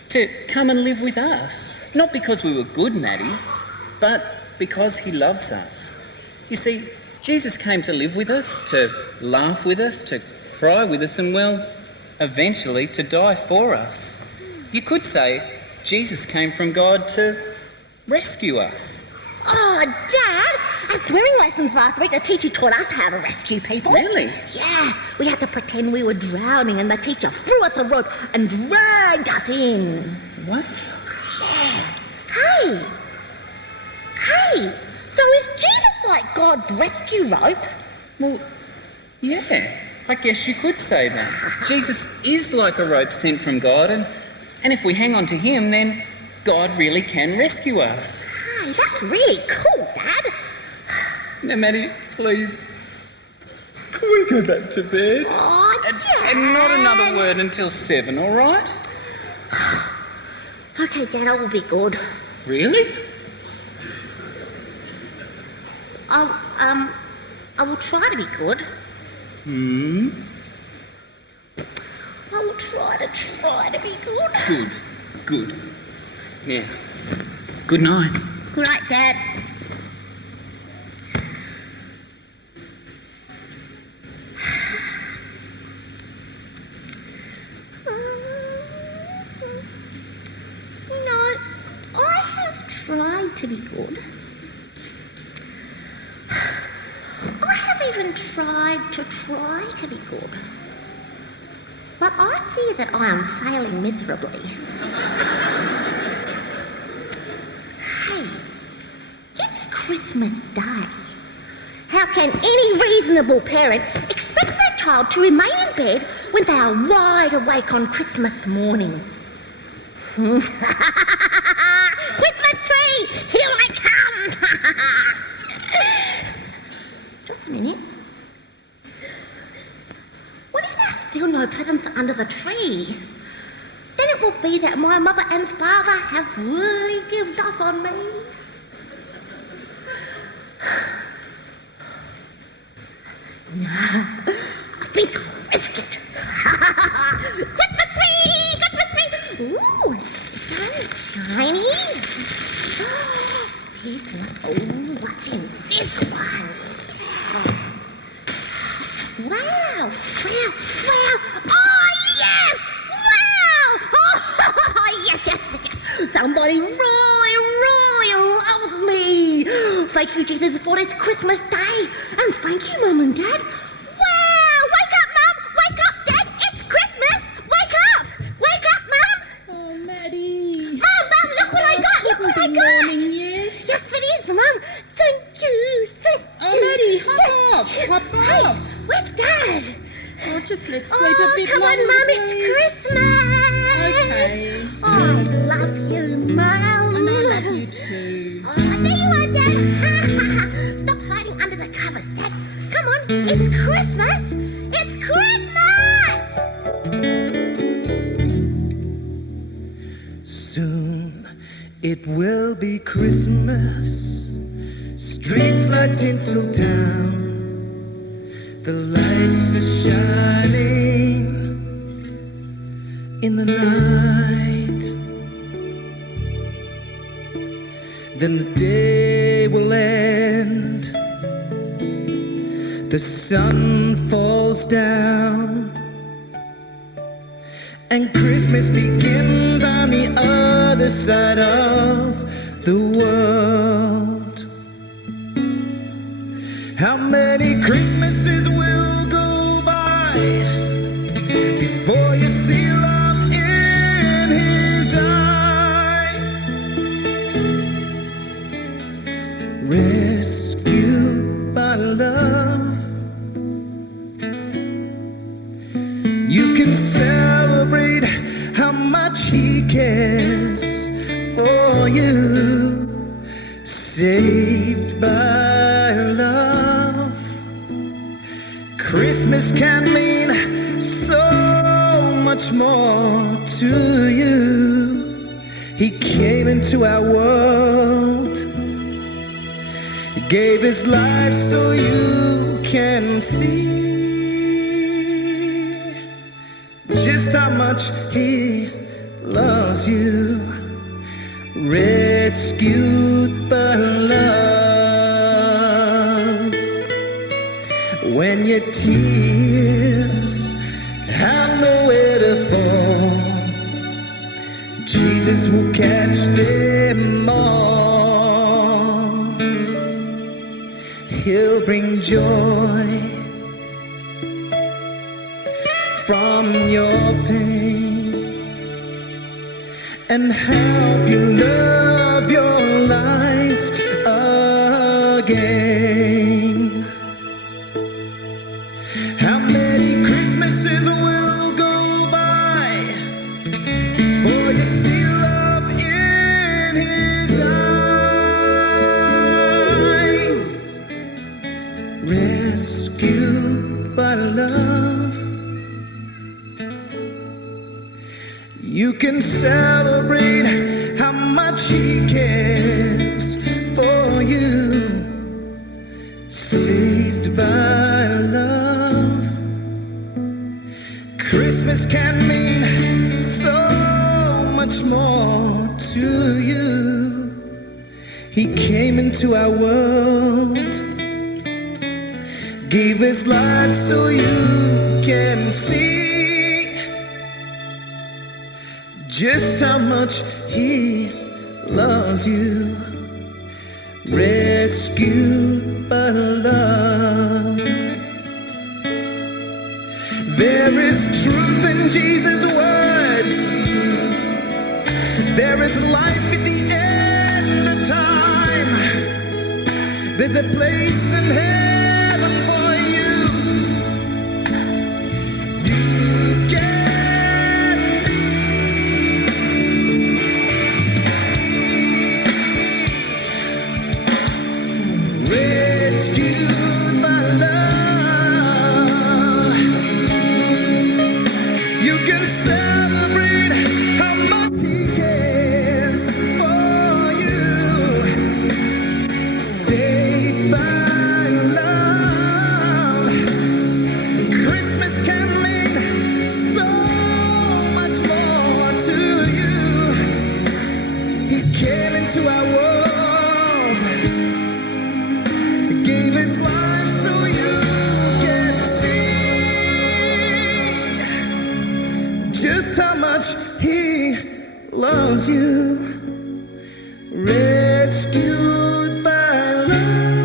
to come and live with us. Not because we were good, Maddie, but because he loves us. You see, Jesus came to live with us, to laugh with us, to cry with us, and, well, eventually to die for us. You could say Jesus came from God to rescue us. Oh, Dad, at swimming lessons last week, the teacher taught us how to rescue people. Really? Yeah, we had to pretend we were drowning, and the teacher threw us a rope and dragged us in. What? Yeah. Hey, so is Jesus like God's rescue rope? Well, yeah, I guess you could say that. Jesus is like a rope sent from God, and if we hang on to him, then God really can rescue us. Hey, that's really cool, Dad. Now, Maddie, please, can we go back to bed? Oh, Dad. And not another word until 7, all right? Okay, Dad, I will be good. Really? I will try to be good. I will try to be good. Good. Now, good night. Good night, Dad. No, I have tried to be good. I have even tried to be good. But I fear that I am failing miserably. Hey, it's Christmas Day. How can any reasonable parent expect their child to remain in bed when they are wide awake on Christmas morning? Christmas tree, here I come! Just a minute. What if there's still no presents under the tree? Then it will be that my mother and father have really given up on me. No, I think I'll risk it. Christmas tree! Ooh, it's so shiny. What's in this one? Wow! Oh, yes! Wow! Oh, yes. Somebody really loves me. Thank you, Jesus, for this Christmas day. And thank you, Mum and Dad. Wow! Wake up, Mum! Wake up, Dad! It's Christmas! Wake up! Wake up, Mum! Oh, Maddie. Oh, Mum, look what I got! Look what I got! Morning yet? Yes, it is, Mum. Hey, where's Dad? Oh, just let's sleep a bit come longer, on, Mum, please. it's Christmas. Okay. I love you, Mum. And I love you too. Oh, there you are, Dad. Stop hiding under the covers, Dad. Come on, it's Christmas. It's Christmas. Soon it will be Christmas. Streets like tinsel town. The lights are shining in the night. Then the day will end. The sun falls down. And Christmas begins on the other side of the world. How many Christmases will go by before you see love in his eyes? Rescued by love, you can celebrate how much he cares for you. Saved by love, Christmas can mean so much more to you. He came into our world, gave his life so you can see just how much he loves you. Rescued by love. When your tears have nowhere to fall, Jesus will catch them all. He'll bring joy from your pain and help you love your life again. How many Christmases will go by before you see love in his eyes? Rescued by love, you can celebrate how much he cares for you. Saved by love, Christmas can mean so much more to you. He came into our world, gave his life so you can see just how much he loves you. Rescued by love. There is truth in Jesus' words. There is life at the end of time. There's a place in heaven for you. You can rescued by love. You can celebrate how much he cares for you. Saved by love, Christmas can mean so much more to you. He came into our world, gave his life so you can see just how much he loves you. Rescued by love.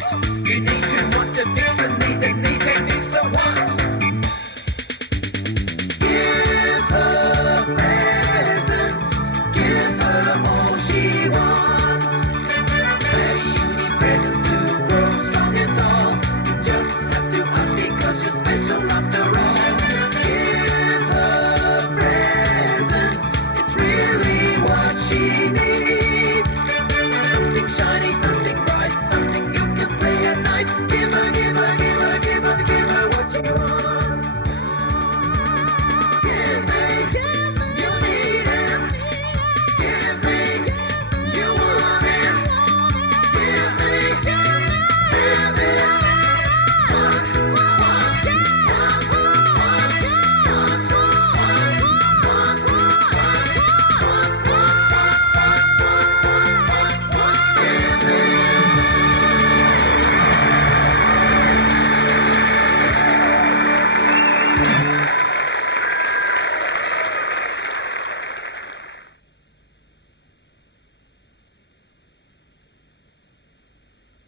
want. You need to want to fix the need that